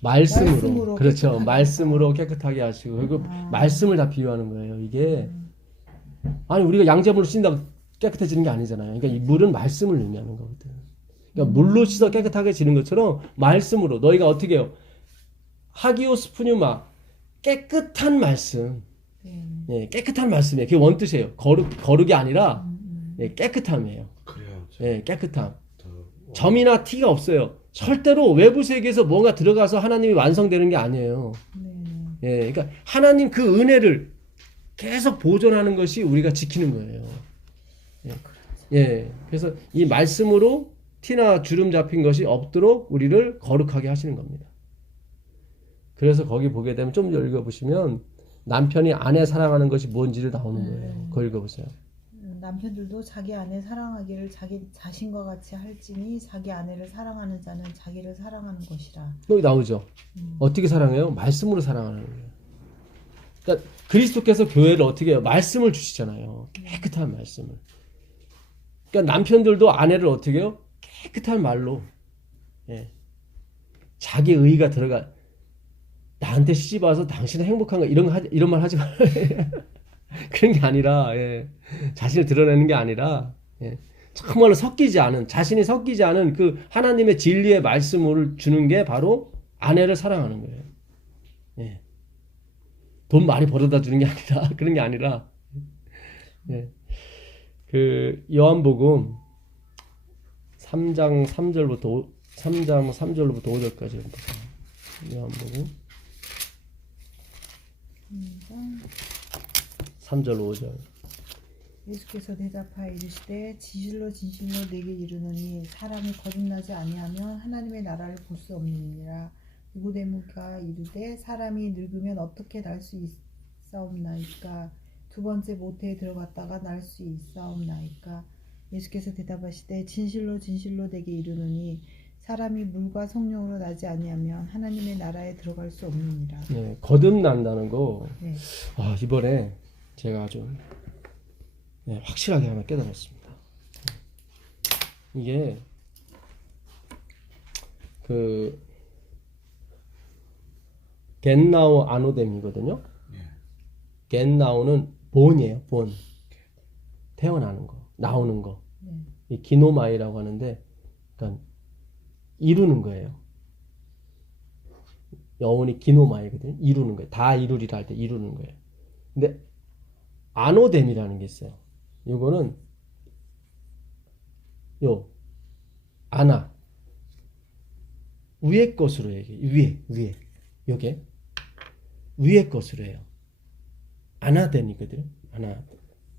말씀으로. 그렇죠. 깨끗하게 말씀으로 깨끗하게 하시고 그리고 말씀을 다 비유하는 거예요. 이게 아니 우리가 양재물로 씻는다고 깨끗해지는 게 아니잖아요. 그러니까 이 물은 말씀을 의미하는 거거든. 그러니까 물로 씻어 깨끗하게 지는 것처럼 말씀으로 너희가 어떻게 해요? 하기오스 푸뉴마 깨끗한 말씀. 예, 깨끗한 말씀이에요. 그게 원뜻이에요. 거룩이 아니라 깨끗함이에요. 그래요. 예, 깨끗함. 점이나 티가 없어요. 절대로 외부 세계에서 뭔가 들어가서 하나님이 완성되는 게 아니에요. 예, 그러니까 하나님 그 은혜를 계속 보존하는 것이 우리가 지키는 거예요. 예, 그래서 이 말씀으로 티나 주름 잡힌 것이 없도록 우리를 거룩하게 하시는 겁니다. 그래서 거기 보게 되면 좀 읽어보시면 남편이 아내 사랑하는 것이 뭔지를 나오는 거예요. 그거 읽어보세요. 남편들도 자기 아내 사랑하기를 자기 자신과 같이 할지니 자기 아내를 사랑하는 자는 자기를 사랑하는 것이라. 여기 나오죠. 어떻게 사랑해요? 말씀으로 사랑하는 거예요. 그러니까 그리스도께서 교회를 어떻게 해요? 말씀을 주시잖아요. 깨끗한 말씀을. 그러니까 남편들도 아내를 어떻게 해요? 깨끗한 말로. 예. 자기 의의가 들어가. 나한테 시집 와서 당신은 행복한가 이런 말 하지 말아요. 그런 게 아니라 자신을 드러내는 게 아니라 정말로 자신이 섞이지 않은 그 하나님의 진리의 말씀을 주는 게 바로 아내를 사랑하는 거예요. 돈 많이 벌어다 주는 게 아니라 그런 게 아니라 그 요한복음 3장 3절로부터 5절까지 요한복음 3절 5절 예수께서 대답하여 이르시되 진실로 진실로 내게 이르노니 사람이 거듭나지 아니하면 하나님의 나라를 볼 수 없느니라. 니고데모가 이르되 사람이 늙으면 어떻게 날 수 있사옵나이까? 두 번째 모태에 들어갔다가 날 수 있사옵나이까? 예수께서 대답하시되 진실로 진실로 내게 이르노니 사람이 물과 성령으로 나지 아니하면 하나님의 나라에 들어갈 수 없느니라. 네, 거듭난다는 거 네. 이번에 제가 아주 확실하게 하나 깨달았습니다. 이게 그 겐나우 아노뎀이거든요. 겐나우는 본이에요. 본. 태어나는 거, 나오는 거. 이 기노마이라고 하는데, 그러니까 이루는 거예요. 영혼이 기노마이거든요. 이루는 거예요. 다 이루리라 할 때 이루는 거예요. 근데 아노뎀이라는 게 있어요. 요거는 요 아나 위의 것으로 얘기해요. 위에 요게 위의 것으로 해요. 아나덴이거든요.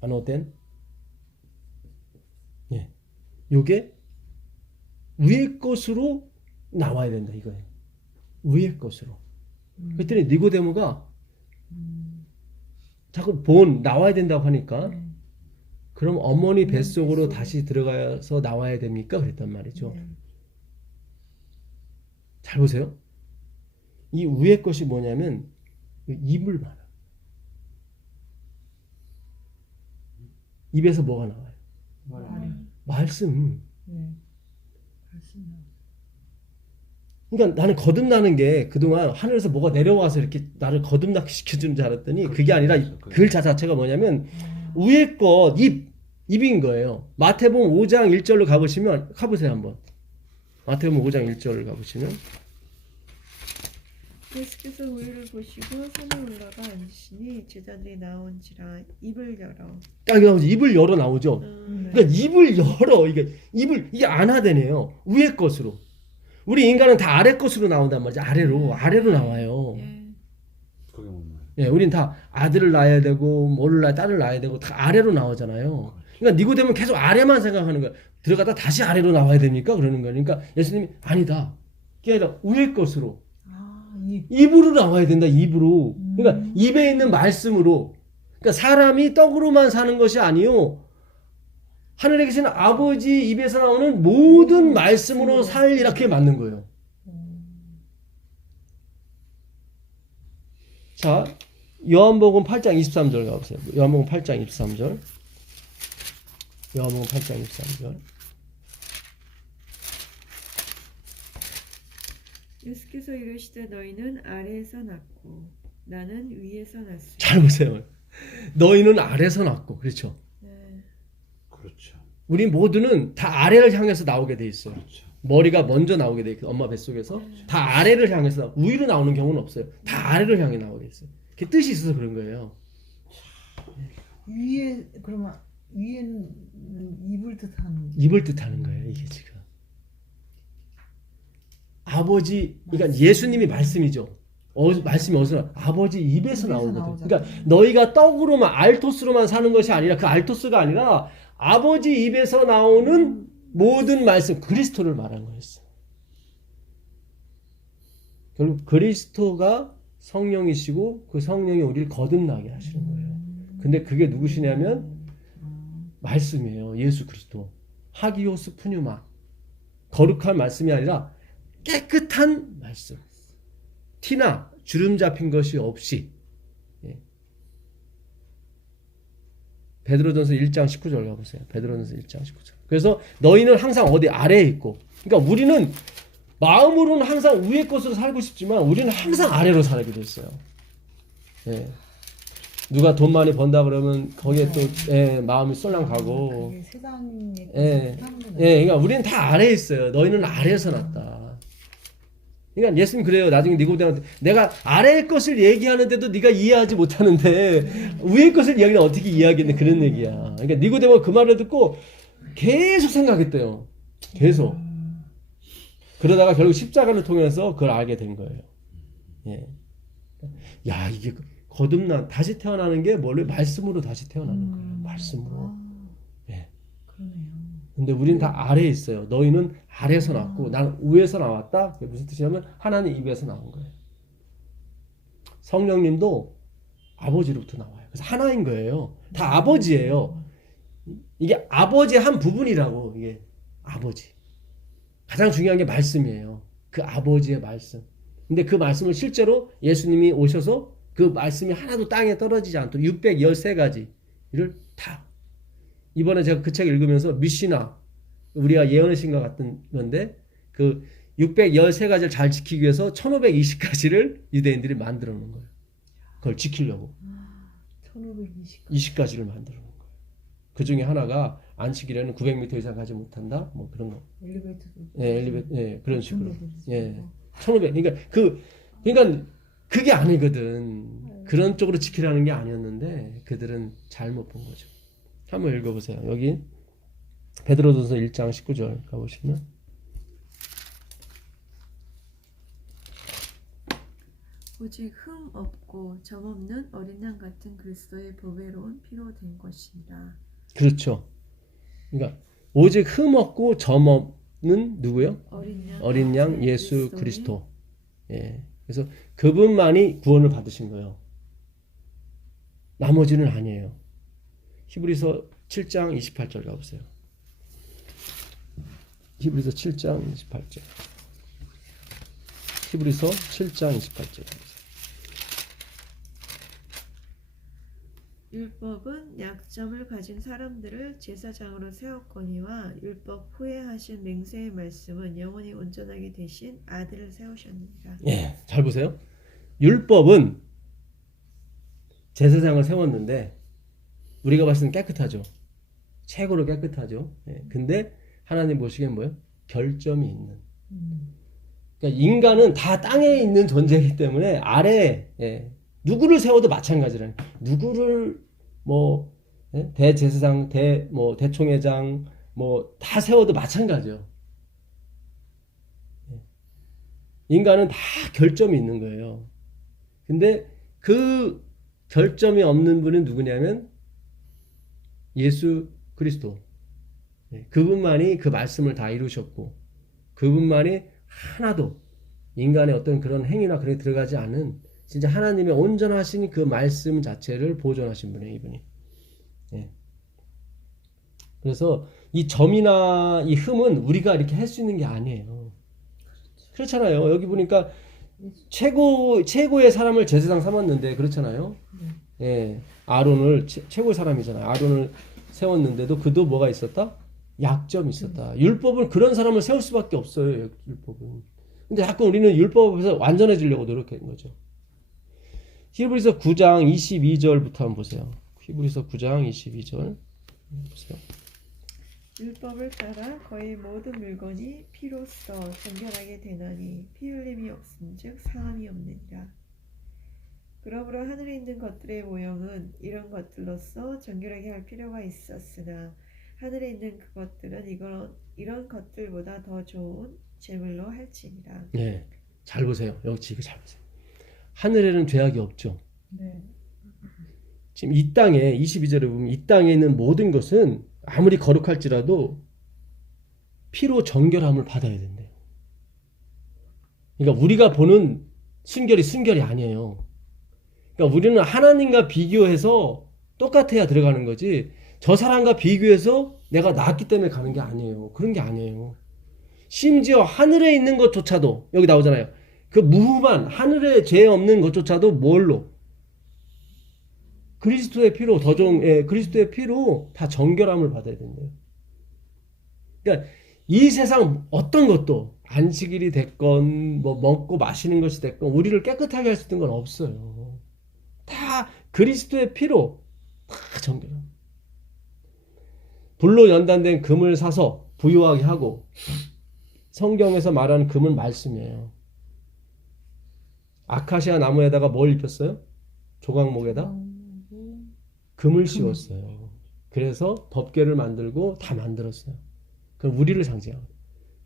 아노덴. 예. 요게 위의 것으로 나와야 된다 이거예요. 위의 것으로. 그랬더니 니고데모가 자꾸 나와야 된다고 하니까 그럼 어머니 뱃속으로 다시 들어가서 나와야 됩니까? 그랬단 말이죠. 네. 잘 보세요. 이 위의 것이 뭐냐면 입을 말아. 입에서 뭐가 나와요? 말씀. 네. 말씀. 그러니까 나는 거듭나는 게 그동안 하늘에서 뭐가 내려와서 이렇게 나를 거듭나게 시켜주는 줄 알았더니 그게 아니라 글 자체가 뭐냐면 위의 것, 입인 거예요. 마태복음 5장 1절로 가보세요 한번. 마태복음 5장 1절을 가보시면 예수께서 우리를 보시고 산에 올라가 앉으시니 제자들이 나온지라 입을 열어. 딱 나오죠. 입을 열어 나오죠. 네. 그러니까 입을 열어. 이게 아나되네요. 위의 것으로. 우리 인간은 다 아래 것으로 나온단 말이죠. 아래로 나와요. 예. 그게 뭔 말이야? 예, 우린 다 아들을 낳아야 되고 딸을 낳아야 되고 다 아래로 나오잖아요. 그러니까 니고데모는 계속 아래만 생각하는 거야. 들어가다 다시 아래로 나와야 됩니까? 그러는 거예요. 그러니까 예수님이 아니다. 그게 아니라 위의 것으로. 입으로 나와야 된다. 입으로. 그러니까 입에 있는 말씀으로. 그러니까 사람이 떡으로만 사는 것이 아니요. 하늘에 계신 아버지 입에서 나오는 모든 말씀으로 살리라. 그게 맞는 거예요. 자, 요한복음 8장 23절 가보세요. 요한복음 8장 23절. 요한복음 8장 23절. 예수께서 이르시되 너희는 아래에서 났고 나는 위에서 났으니. 잘 보세요. 너희는 아래에서 났고, 그렇죠. 네. 그렇죠. 우리 모두는 다 아래를 향해서 나오게 돼 있어요. 그렇죠. 머리가 먼저 나오게 돼 있고 엄마 뱃속에서 다 아래를 향해서 위로 나오는 경우는 없어요. 다 아래를 향해 나오게 있어요. 그게 뜻이 있어서 그런 거예요. 그러면 위에는 입을 뜻하는. 입을 뜻하는 거예요. 이게 지금 아버지, 그러니까 예수님이 말씀이죠. 말씀이 어디서 나? 아버지 입에서 나오거든. 나오잖아요. 그러니까 너희가 떡으로만 알토스로만 사는 것이 아니라 그 알토스가 아니라 아버지 입에서 나오는 모든 말씀 그리스도를 말한 거였어. 결국 그리스도가 성령이시고 그 성령이 우리를 거듭나게 하시는 거예요. 근데 그게 누구시냐면 말씀이에요. 예수 그리스도. 하기오스 푸뉴마. 거룩한 말씀이 아니라 깨끗한 말씀. 티나 주름 잡힌 것이 없이. 예. 베드로전서 1장 19절 가보세요. 베드로전서 1장 19절. 그래서 너희는 항상 어디 아래에 있고, 그러니까 우리는 마음으로는 항상 위의 것으로 살고 싶지만 우리는 항상 아래로 살게 됐어요. 예. 누가 돈 많이 번다 그러면 거기에 또 마음이 쏠랑 가고. 그게 세상의 예. 그러니까 우리는 다 아래에 있어요. 너희는 아래에서 났다. 그러니까 예수님 그래요. 나중에 니고데모한테 내가 아래의 것을 얘기하는데도 네가 이해하지 못하는데 위의 것을 이야기는 어떻게 이해하겠네. 그런 얘기야. 그러니까 니고데모가 그 말을 듣고 계속 생각했대요. 계속. 그러다가 결국 십자가를 통해서 그걸 알게 된 거예요. 예. 야, 이게 다시 태어나는 게 뭘로? 말씀으로 다시 태어나는 거예요. 말씀으로. 예. 그러네요. 근데 우리는 다 아래에 있어요. 너희는 아래에서 났고 난 위에서 나왔다. 그게 무슨 뜻이냐면 하나님 입에서 나온 거예요. 성령님도 아버지로부터 나와요. 그래서 하나인 거예요. 다 아버지예요. 이게 아버지의 한 부분이라고. 이게 아버지. 가장 중요한 게 말씀이에요. 그 아버지의 말씀. 근데 그 말씀을 실제로 예수님이 오셔서 그 말씀이 하나도 땅에 떨어지지 않도록 613가지를 다. 이번에 제가 그 책 읽으면서 미시나, 우리가 예언의 신과 같은 건데 그 613가지를 잘 지키기 위해서 1520가지를 유대인들이 만들어 놓은 거예요. 그걸 지키려고. 1520. 20가지를 만들어 놓은 거예요. 그 중에 하나가 안식일에는 900m 이상 가지 못한다. 뭐 그런 거. 엘리베이터도 그런 식으로. 1500 예. 1500. 그러니까 그게 아니거든. 그런 쪽으로 지키라는 게 아니었는데 그들은 잘못 본 거죠. 한번 읽어보세요. 여기 베드로전서 1장 19절 가보시면 오직 흠 없고 점 없는 어린 양 같은 그리스도의 보배로운 피로 된 것이니라. 그렇죠. 그러니까 오직 흠 없고 점 없는 누구요? 어린 양 예수 그리스도의 그리스도. 예. 그래서 그분만이 구원을 받으신 거예요. 나머지는 아니에요. 히브리서 7장 28절 가보세요. 히브리서 7장 28절. 히브리서 7장 28절. 율법은 약점을 가진 사람들을 제사장으로 세웠거니와 율법 후에 하신 맹세의 말씀은 영원히 온전하게 되신 아들을 세우셨느니라. 예, 잘 보세요. 율법은 제사장을 세웠는데 우리가 봤을 때 깨끗하죠. 최고로 깨끗하죠. 예, 근데 하나님 보시기엔 뭐예요? 결점이 있는. 그러니까 인간은 다 땅에 있는 존재이기 때문에 아래에 누구를 세워도 마찬가지라는. 누구를 뭐 대제사장, 대총회장 뭐 다 세워도 마찬가지예요. 인간은 다 결점이 있는 거예요. 근데 그 결점이 없는 분은 누구냐면 예수 그리스도. 그분만이 그 말씀을 다 이루셨고 그분만이 하나도 인간의 어떤 그런 행위나 그런 게 들어가지 않은 진짜 하나님의 온전하신 그 말씀 자체를 보존하신 분이에요, 이분이. 예. 그래서 이 점이나 이 흠은 우리가 이렇게 할 수 있는 게 아니에요. 그렇잖아요. 여기 보니까 최고의 사람을 제사장 삼았는데 그렇잖아요. 예. 아론을 최고의 사람이잖아요. 아론을 세웠는데도 그도 뭐가 있었다? 약점이 있었다. 율법은 그런 사람을 세울 수밖에 없어요. 율법은. 근데 자꾸 우리는 율법 앞에서 완전해지려고 노력하는 거죠. 히브리서 9장 22절부터 한번 보세요. 히브리서 9장 22절 보세요. 율법을 따라 거의 모든 물건이 피로써 정결하게 되나니 피 흘림이 없은즉 상함이 없느니라. 그러므로 하늘에 있는 것들의 모형은 이런 것들로서 정결하게 할 필요가 있었으나 하늘에 있는 그것들은 이런 것들보다 더 좋은 제물로 할지니라. 네, 잘 보세요. 여기 이거 잘 보세요. 하늘에는 죄악이 없죠. 네. 지금 이 땅에 22절에 보면 이 땅에 있는 모든 것은 아무리 거룩할지라도 피로 정결함을 받아야 된대요. 그러니까 우리가 보는 순결이 아니에요. 그러니까 우리는 하나님과 비교해서 똑같아야 들어가는 거지 저 사람과 비교해서 내가 낫기 때문에 가는 게 아니에요. 그런 게 아니에요. 심지어 하늘에 있는 것조차도 여기 나오잖아요. 그 무흠한 하늘에 죄 없는 것조차도 뭘로? 그리스도의 피로 그리스도의 피로 다 정결함을 받아야 된대요. 그러니까 이 세상 어떤 것도 안식일이 됐건 뭐 먹고 마시는 것이 됐건 우리를 깨끗하게 할 수 있는 건 없어요. 다 그리스도의 피로 다 정결함. 불로 연단된 금을 사서 부유하게 하고 성경에서 말하는 금은 말씀이에요. 아카시아 나무에다가 뭘 입혔어요? 조각목에다 금을 씌웠어요. 그래서 덮개를 만들고 다 만들었어요. 그럼 우리를 상징하고.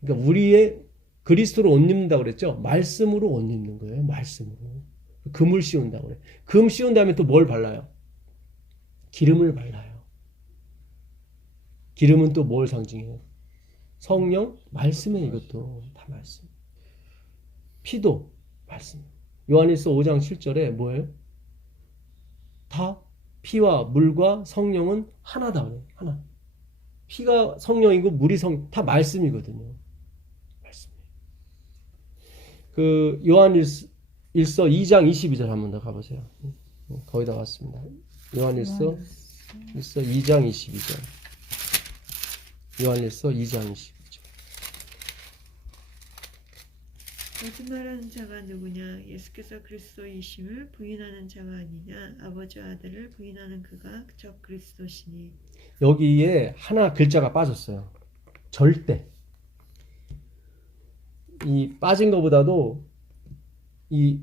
그러니까 우리의 그리스도로 옷 입는다고 그랬죠? 말씀으로 옷 입는 거예요. 말씀으로. 금을 씌운다고 그래요. 금 씌운 다음에 또 뭘 발라요? 기름을 발라요. 기름은 또 뭘 상징해요? 성령, 말씀에 이것도 다 말씀. 피도 말씀. 요한일서 5장 7절에 뭐예요? 다 피와 물과 성령은 하나다 그래요. 하나. 피가 성령이고 물이 다 말씀이거든요. 말씀이에요. 그 요한일서 2장 22절 한 번 더 가보세요. 거의 다 왔습니다. 요한일서 2장 22절. 요한일서 2장 22절. 거짓말하는 자가 누구냐? 예수께서 그리스도이심을 부인하는 자가 아니냐? 아버지와 아들을 부인하는 그가 저 그리스도시니. 여기에 하나 글자가 빠졌어요. 절대. 이 빠진 것보다도 이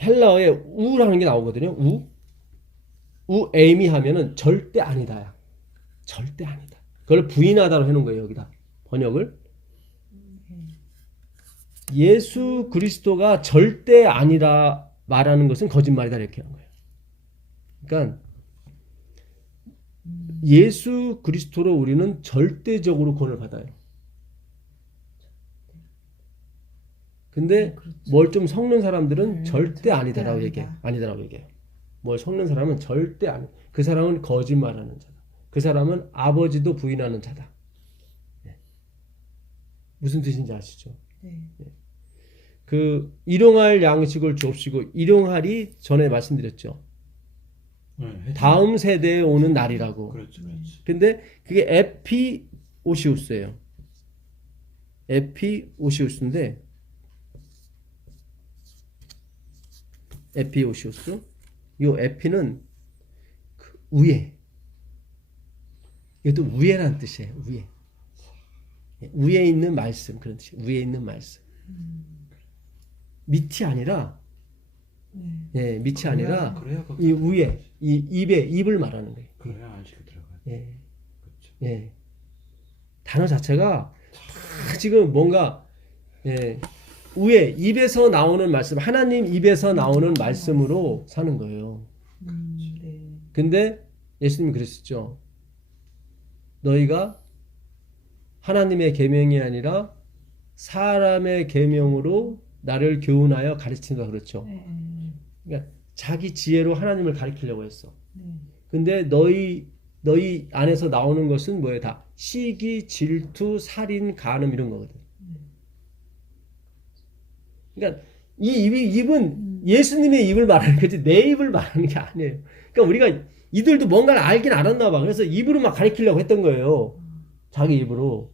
헬라어에 우라는 게 나오거든요. 에이미 하면은 절대 아니다야. 절대 아니다. 그걸 부인하다로 해놓은 거예요. 여기다 번역을. 예수 그리스도가 절대 아니라 말하는 것은 거짓말이다 이렇게 한 거예요. 그러니까 예수 그리스도로 우리는 절대적으로 구원을 받아요. 근데 뭘 좀 섞는 사람들은 절대 아니다라고 얘기해. 아니다라고 얘기해요. 뭘 섞는 사람은 절대 아니. 그 사람은 거짓말하는 자다. 그 사람은 아버지도 부인하는 자다. 네. 무슨 뜻인지 아시죠? 네. 그 일용할 양식을 주옵시고 일용할이 전에 말씀드렸죠. 네, 다음 세대에 오는 날이라고. 그렇죠, 그렇지. 근데 그게 에피오시우스예요. 에피오시우스인데 에피오시우스. 요 에피는 그 위에. 이것도 위에라는 뜻이에요. 위에. 위에 있는 말씀 그런 뜻이에요. 위에 있는 말씀. 밑이 아니라 예, 밑이 아니라 그래야 이 위에 이 입을 말하는 거예요. 그래야 안식이 들어가요. 예. 그렇죠. 예. 단어 자체가 다 지금 뭔가 예, 위에 입에서 나오는 말씀, 하나님 입에서 나오는 말씀으로 사는 거예요. 네. 근데 예수님이 그랬었죠. 너희가 하나님의 계명이 아니라 사람의 계명으로 나를 교훈하여 가르친다 그렇죠. 네. 그러니까 자기 지혜로 하나님을 가르치려고 했어. 네. 근데 너희 안에서 나오는 것은 뭐예요? 다 시기, 질투, 살인, 간음 이런 거거든. 그러니까 이 입은 예수님의 입을 말하는 거지 내 입을 말하는 게 아니에요. 그러니까 우리가 이들도 뭔가를 알긴 알았나 봐. 그래서 입으로 막 가르치려고 했던 거예요. 자기 입으로.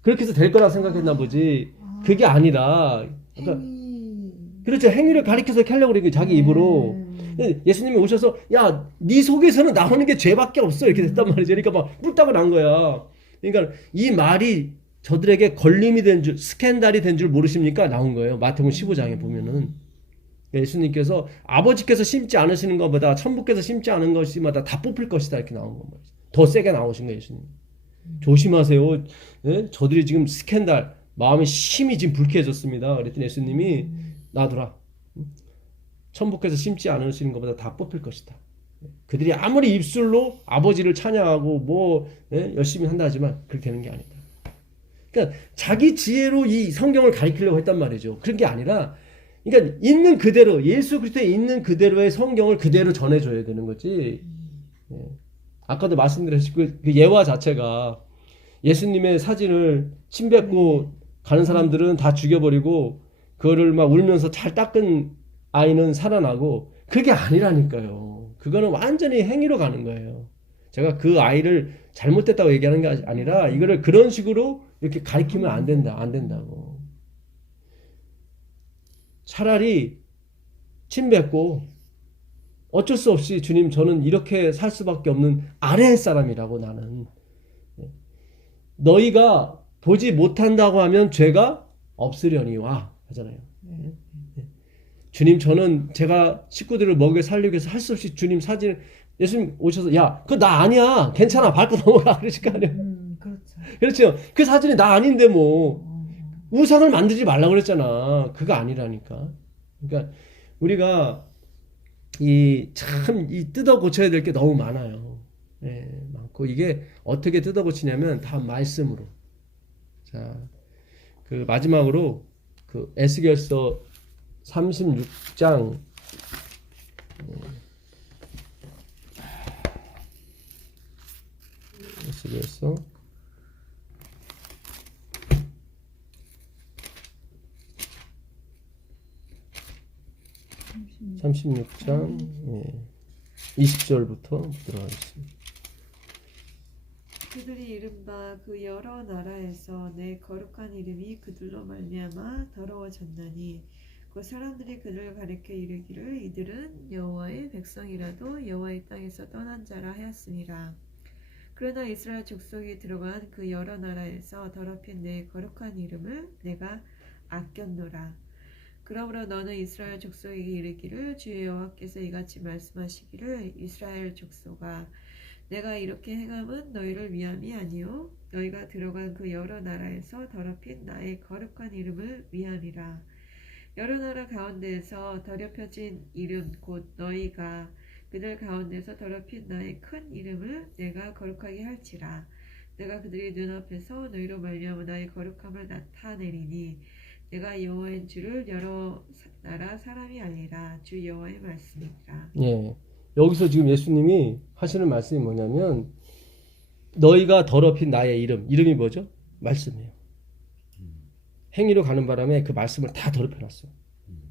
그렇게 해서 될 거라 생각했나 보지. 그게 아니라 그러니까 그렇죠. 행위를 가르쳐서 이렇게 하려고 그러는 거예요. 자기 입으로. 예수님이 오셔서 야, 네 속에서는 나오는 게 죄밖에 없어. 이렇게 됐단 말이죠. 그러니까 막 뿔따고 난 거야. 그러니까 이 말이 저들에게 걸림이 된 줄, 스캔들이 된 줄 모르십니까? 나온 거예요. 마태복음 15장에 보면은. 예수님께서 아버지께서 심지 않으시는 것보다 천부께서 심지 않은 것이마다 다 뽑힐 것이다. 이렇게 나온 건 말이죠. 더 세게 나오신 거예요. 예수님. 조심하세요. 예? 저들이 지금 스캔들, 마음이 심히 지금 불쾌해졌습니다. 그랬더니 예수님이 놔두라. 천부께서 심지 않으시는 것보다 다 뽑힐 것이다. 그들이 아무리 입술로 아버지를 찬양하고 뭐 열심히 한다 하지만 그렇게 되는 게 아니다. 그러니까 자기 지혜로 이 성경을 가르치려고 했단 말이죠. 그런 게 아니라 그러니까 있는 그대로 예수 그리스도에 있는 그대로의 성경을 그대로 전해줘야 되는 거지. 아까도 말씀드렸듯이 그 예화 자체가 예수님의 사진을 침 뱉고 가는 사람들은 다 죽여버리고 그거를 막 울면서 잘 닦은 아이는 살아나고 그게 아니라니까요. 그거는 완전히 행위로 가는 거예요. 제가 그 아이를 잘못됐다고 얘기하는 게 아니라 이거를 그런 식으로 이렇게 가르치면 안 된다고. 차라리 침 뱉고 어쩔 수 없이 주님 저는 이렇게 살 수밖에 없는 아래의 사람이라고 나는. 너희가 보지 못한다고 하면 죄가 없으려니와 하잖아요. 주님 저는 제가 식구들을 먹여 살리기 위해서 할 수 없이 주님 사진을 예수님 오셔서 야 그거 나 아니야 괜찮아 밟고 넘어가 그러실 거 아니에요. 그렇죠. 그렇죠. 그 사진이 나 아닌데 뭐 우상을 만들지 말라고 그랬잖아. 그거 아니라니까. 그러니까 우리가 이 뜯어 고쳐야 될 게 너무 많아요. 예, 많고 이게 어떻게 뜯어 고치냐면 다 말씀으로. 자, 그 마지막으로 그 에스겔서 36장 에스겔서 36장 20절부터 들어가겠습니다. 그들이 이른바 그 여러 나라에서 내 거룩한 이름이 그들로 말미암아 더러워졌나니 그 사람들이 그들을 가리켜 이르기를 이들은 여호와의 백성이라도 여호와의 땅에서 떠난 자라 하였으니라. 그러나 이스라엘 족속이 들어간 그 여러 나라에서 더럽힌 내 거룩한 이름을 내가 아꼈노라. 그러므로 너는 이스라엘 족속에게 이르기를 주의 여호와께서 이같이 말씀하시기를 이스라엘 족속아 내가 이렇게 행함은 너희를 위함이 아니요 너희가 들어간 그 여러 나라에서 더럽힌 나의 거룩한 이름을 위함이라. 여러 나라 가운데에서 더럽혀진 이름 곧 너희가 그들 가운데서 더럽힌 나의 큰 이름을 내가 거룩하게 할지라. 내가 그들의 눈앞에서 너희로 말미암아 나의 거룩함을 나타내리니 내가 여호와인 줄을 여러 나라 사람이 알리라. 주 여호와의 말씀이니라. 예. 여기서 지금 예수님이 하시는 말씀이 뭐냐면 너희가 더럽힌 나의 이름이 뭐죠? 말씀이에요. 행위로 가는 바람에 그 말씀을 다 더럽혀놨어요.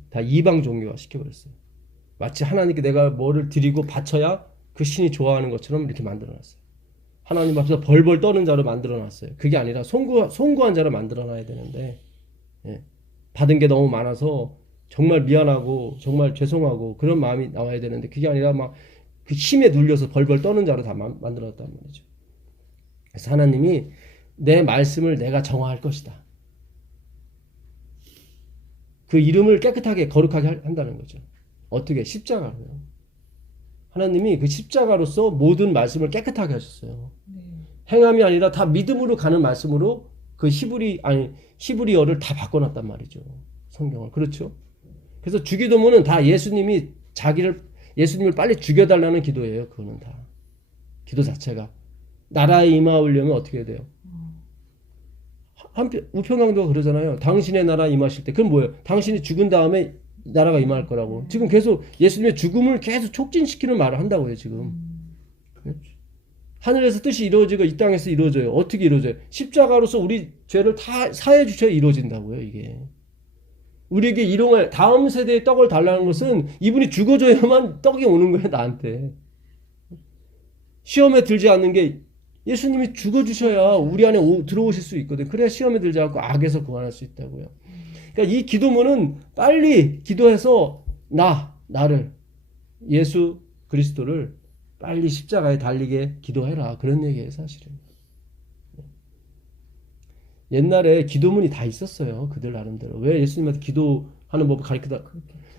다 이방 종교화 시켜버렸어요. 마치 하나님께 내가 뭐를 드리고 바쳐야 그 신이 좋아하는 것처럼 이렇게 만들어놨어요. 하나님 앞에서 벌벌 떠는 자로 만들어놨어요. 그게 아니라 송구한 자로 만들어놔야 되는데 예. 받은 게 너무 많아서 정말 미안하고 정말 죄송하고 그런 마음이 나와야 되는데 그게 아니라 막 그 힘에 눌려서 벌벌 떠는 자로 다 만들어놨단 말이죠. 그래서 하나님이 내 말씀을 내가 정화할 것이다. 그 이름을 깨끗하게 거룩하게 한다는 거죠. 어떻게? 십자가로요. 하나님이 그 십자가로서 모든 말씀을 깨끗하게 하셨어요. 네. 행함이 아니라 다 믿음으로 가는 말씀으로 그 히브리어를 다 바꿔놨단 말이죠. 성경을. 그렇죠? 그래서 주기도문은 다 예수님을 빨리 죽여달라는 기도예요. 그거는 다. 기도 자체가. 나라에 임하려면 어떻게 해야 돼요? 한편 우평강도가 그러잖아요. 당신의 나라 임하실 때. 그럼 뭐예요? 당신이 죽은 다음에 나라가 임할 거라고. 지금 계속 예수님의 죽음을 계속 촉진시키는 말을 한다고요. 지금. 하늘에서 뜻이 이루어지고 이 땅에서 이루어져요. 어떻게 이루어져요? 십자가로서 우리 죄를 다 사해 주셔야 이루어진다고요. 이게. 우리에게 일용할 다음 세대의 떡을 달라는 것은 이분이 죽어줘야만 떡이 오는 거예요. 나한테. 시험에 들지 않는 게 예수님이 죽어주셔야 우리 안에 들어오실 수 있거든. 그래야 시험에 들지 않고 악에서 구원할 수 있다고요. 그러니까 이 기도문은 빨리 기도해서 나를 예수 그리스도를 빨리 십자가에 달리게 기도해라. 그런 얘기예요, 사실은. 옛날에 기도문이 다 있었어요. 그들 나름대로. 왜 예수님한테 기도하는 법을 가르치다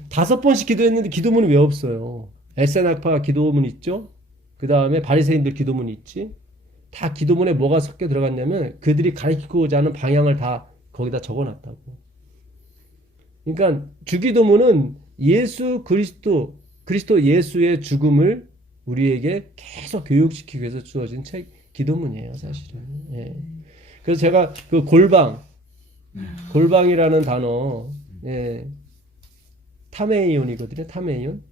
5번씩 기도했는데 기도문이 왜 없어요? 에세나파 기도문 있죠? 그 다음에 바리새인들 기도문이 있지? 다 기도문에 뭐가 섞여 들어갔냐면 그들이 가르치고자 하는 방향을 다 거기다 적어놨다고. 그러니까 주기도문은 예수 그리스도 예수의 죽음을 우리에게 계속 교육시키기 위해서 주어진 기도문이에요, 사실은. 예. 그래서 제가 그 골방이라는 단어, 예, 타메이온이거든요. 타메이온.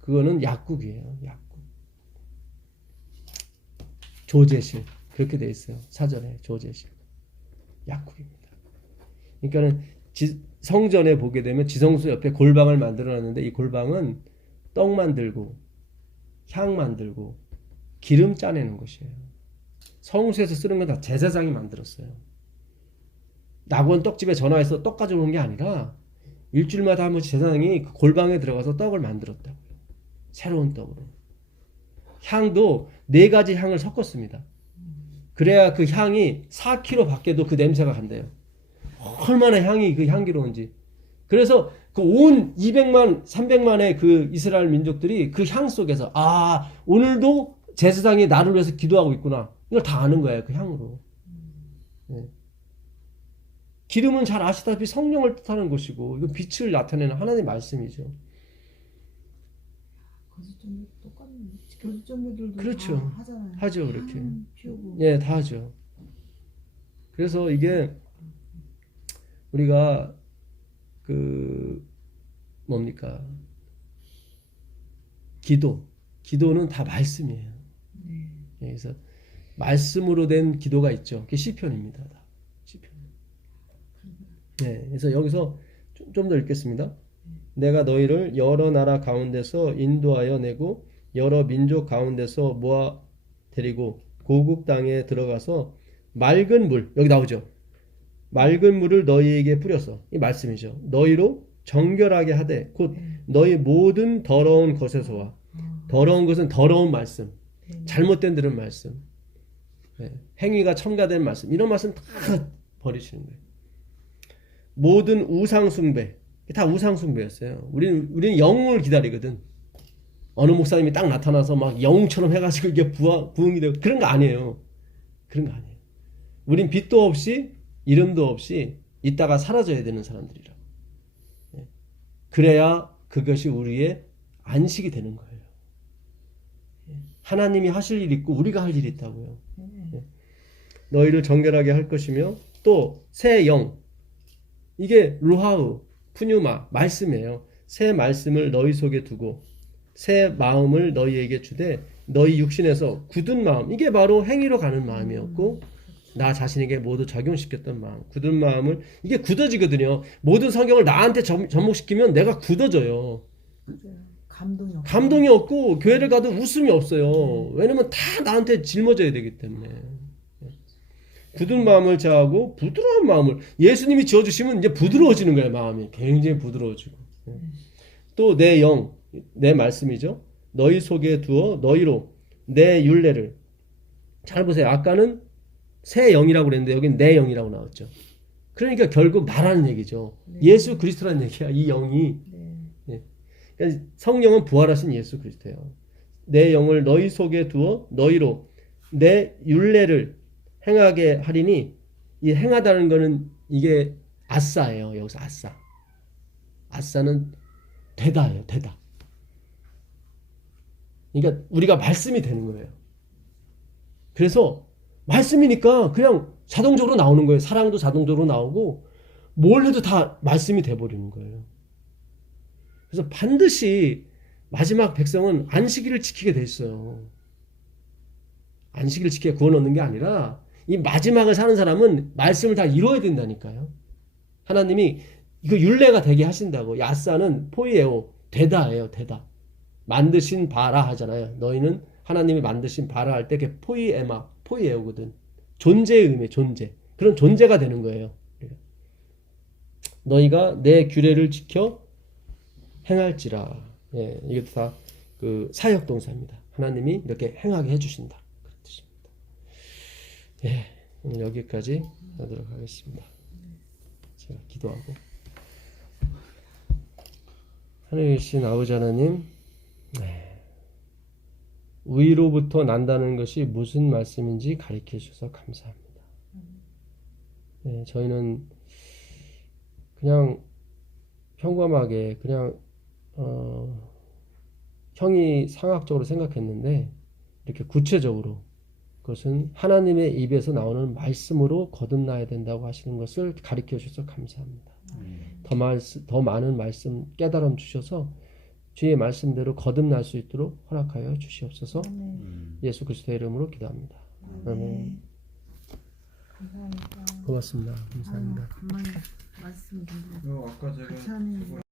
그거는 약국이에요. 약국. 조제실. 그렇게 돼 있어요. 사전에 조제실. 약국입니다. 그러니까는 성전에 보게 되면 지성소 옆에 골방을 만들어 놨는데 이 골방은 떡 만들고 향 만들고 기름 짜내는 곳이에요. 성수에서 쓰는 건 다 제사장이 만들었어요. 낙원 떡집에 전화해서 떡 가져오는 게 아니라 일주일마다 한 번씩 제사장이 그 골방에 들어가서 떡을 만들었다고요. 새로운 떡으로. 향도 4가지 향을 섞었습니다. 그래야 그 향이 4km 밖에도 그 냄새가 간대요. 얼마나 향이 그 향기로운지. 그래서 그 온 200만, 300만의 그 이스라엘 민족들이 그 향 속에서 오늘도 제사장이 나를 위해서 기도하고 있구나. 이걸 다 아는 거예요. 그 향으로. 네. 기름은 잘 아시다시피 성령을 뜻하는 것이고 이건 빛을 나타내는 하나님의 말씀이죠. 거짓점도 똑같네. 거짓점들도 그렇죠. 다 하잖아요. 하죠, 그렇게. 피우고. 예, 다 하죠. 그래서 이게 우리가 뭡니까? 기도는 다 말씀이에요. 네. 그래서 말씀으로 된 기도가 있죠. 그게 시편입니다. 시편. 네, 그래서 여기서 좀 더 읽겠습니다. 내가 너희를 여러 나라 가운데서 인도하여 내고 여러 민족 가운데서 모아 데리고 고국 땅에 들어가서 맑은 물, 여기 나오죠. 맑은 물을 너희에게 뿌려서, 이 말씀이죠. 너희로 정결하게 하되 곧 너희 모든 더러운 것에서와, 더러운 것은 더러운 말씀, 잘못된 들은 말씀, 행위가 첨가된 말씀, 이런 말씀 다 버리시는 거예요. 모든 우상숭배, 다 우상숭배였어요. 우리는 영웅을 기다리거든. 어느 목사님이 딱 나타나서 막 영웅처럼 해가지고 이게 부흥이 되고 그런 거 아니에요. 그런 거 아니에요. 우린 빛도 없이 이름도 없이 있다가 사라져야 되는 사람들이라. 그래야 그것이 우리의 안식이 되는 거예요. 하나님이 하실 일이 있고 우리가 할 일이 있다고요. 너희를 정결하게 할 것이며 또 새 영, 이게 루하우, 푸뉴마, 말씀이에요. 새 말씀을 너희 속에 두고 새 마음을 너희에게 주되 너희 육신에서 굳은 마음, 이게 바로 행위로 가는 마음이었고 나 자신에게 모두 적용시켰던 마음, 굳은 마음을, 이게 굳어지거든요. 모든 성경을 나한테 접목시키면 내가 굳어져요. 감동이 없고 교회를 가도 웃음이 없어요. 왜냐면 다 나한테 짊어져야 되기 때문에. 굳은 마음을 제하고 부드러운 마음을 예수님이 지어주시면 이제 부드러워지는 거예요. 마음이 굉장히 부드러워지고. 또 내 영, 내 말씀이죠. 너희 속에 두어 너희로 내 율례를. 잘 보세요. 아까는 새 영이라고 그랬는데 여기는 내 영이라고 나왔죠. 그러니까 결국 나라는 얘기죠. 예수 그리스도라는 얘기야. 이 영이. 그러니까 성령은 부활하신 예수 그리스도예요. 내 영을 너희 속에 두어 너희로 내 율례를 행하게 하리니, 이 행하다는 거는 이게 아싸예요. 여기서 아싸. 아싸는 되다예요. 되다. 그러니까 우리가 말씀이 되는 거예요. 그래서 말씀이니까 그냥 자동적으로 나오는 거예요. 사랑도 자동적으로 나오고 뭘 해도 다 말씀이 돼버리는 거예요. 그래서 반드시 마지막 백성은 안식일을 지키게 돼 있어요. 안식일을 지켜 구원 얻는 게 아니라 이 마지막을 사는 사람은 말씀을 다 이루어야 된다니까요. 하나님이 이거 율례가 되게 하신다고. 야사는 포이에오, 되다예요. 되다. 만드신 바라 하잖아요. 너희는 하나님이 만드신 바라 할 때 그게 포이에마, 포이에오거든. 존재의 의미, 존재. 그런 존재가 되는 거예요. 너희가 내 규례를 지켜 행할지라. 예, 이게 다 그 사역 동사입니다. 하나님이 이렇게 행하게 해주신다. 그런 뜻입니다. 예, 오늘 여기까지 하도록 하겠습니다. 제가 기도하고. 하늘에 계신 아버지 하나님, 의로부터 난다는 것이 무슨 말씀인지 가르쳐 주셔서 감사합니다. 네, 저희는 그냥 평범하게 그냥 형이상학적으로 생각했는데 이렇게 구체적으로 그것은 하나님의 입에서 나오는 말씀으로 거듭나야 된다고 하시는 것을 가르쳐 주셔서 감사합니다. 더 많은 말씀 깨달음 주셔서 주의 말씀대로 거듭날 수 있도록 허락하여 주시옵소서. 예수 그리스도의 이름으로 기도합니다. 아멘. 감사합니다. 고맙습니다. 감사합니다. 간만에 말씀 좀 아까 제가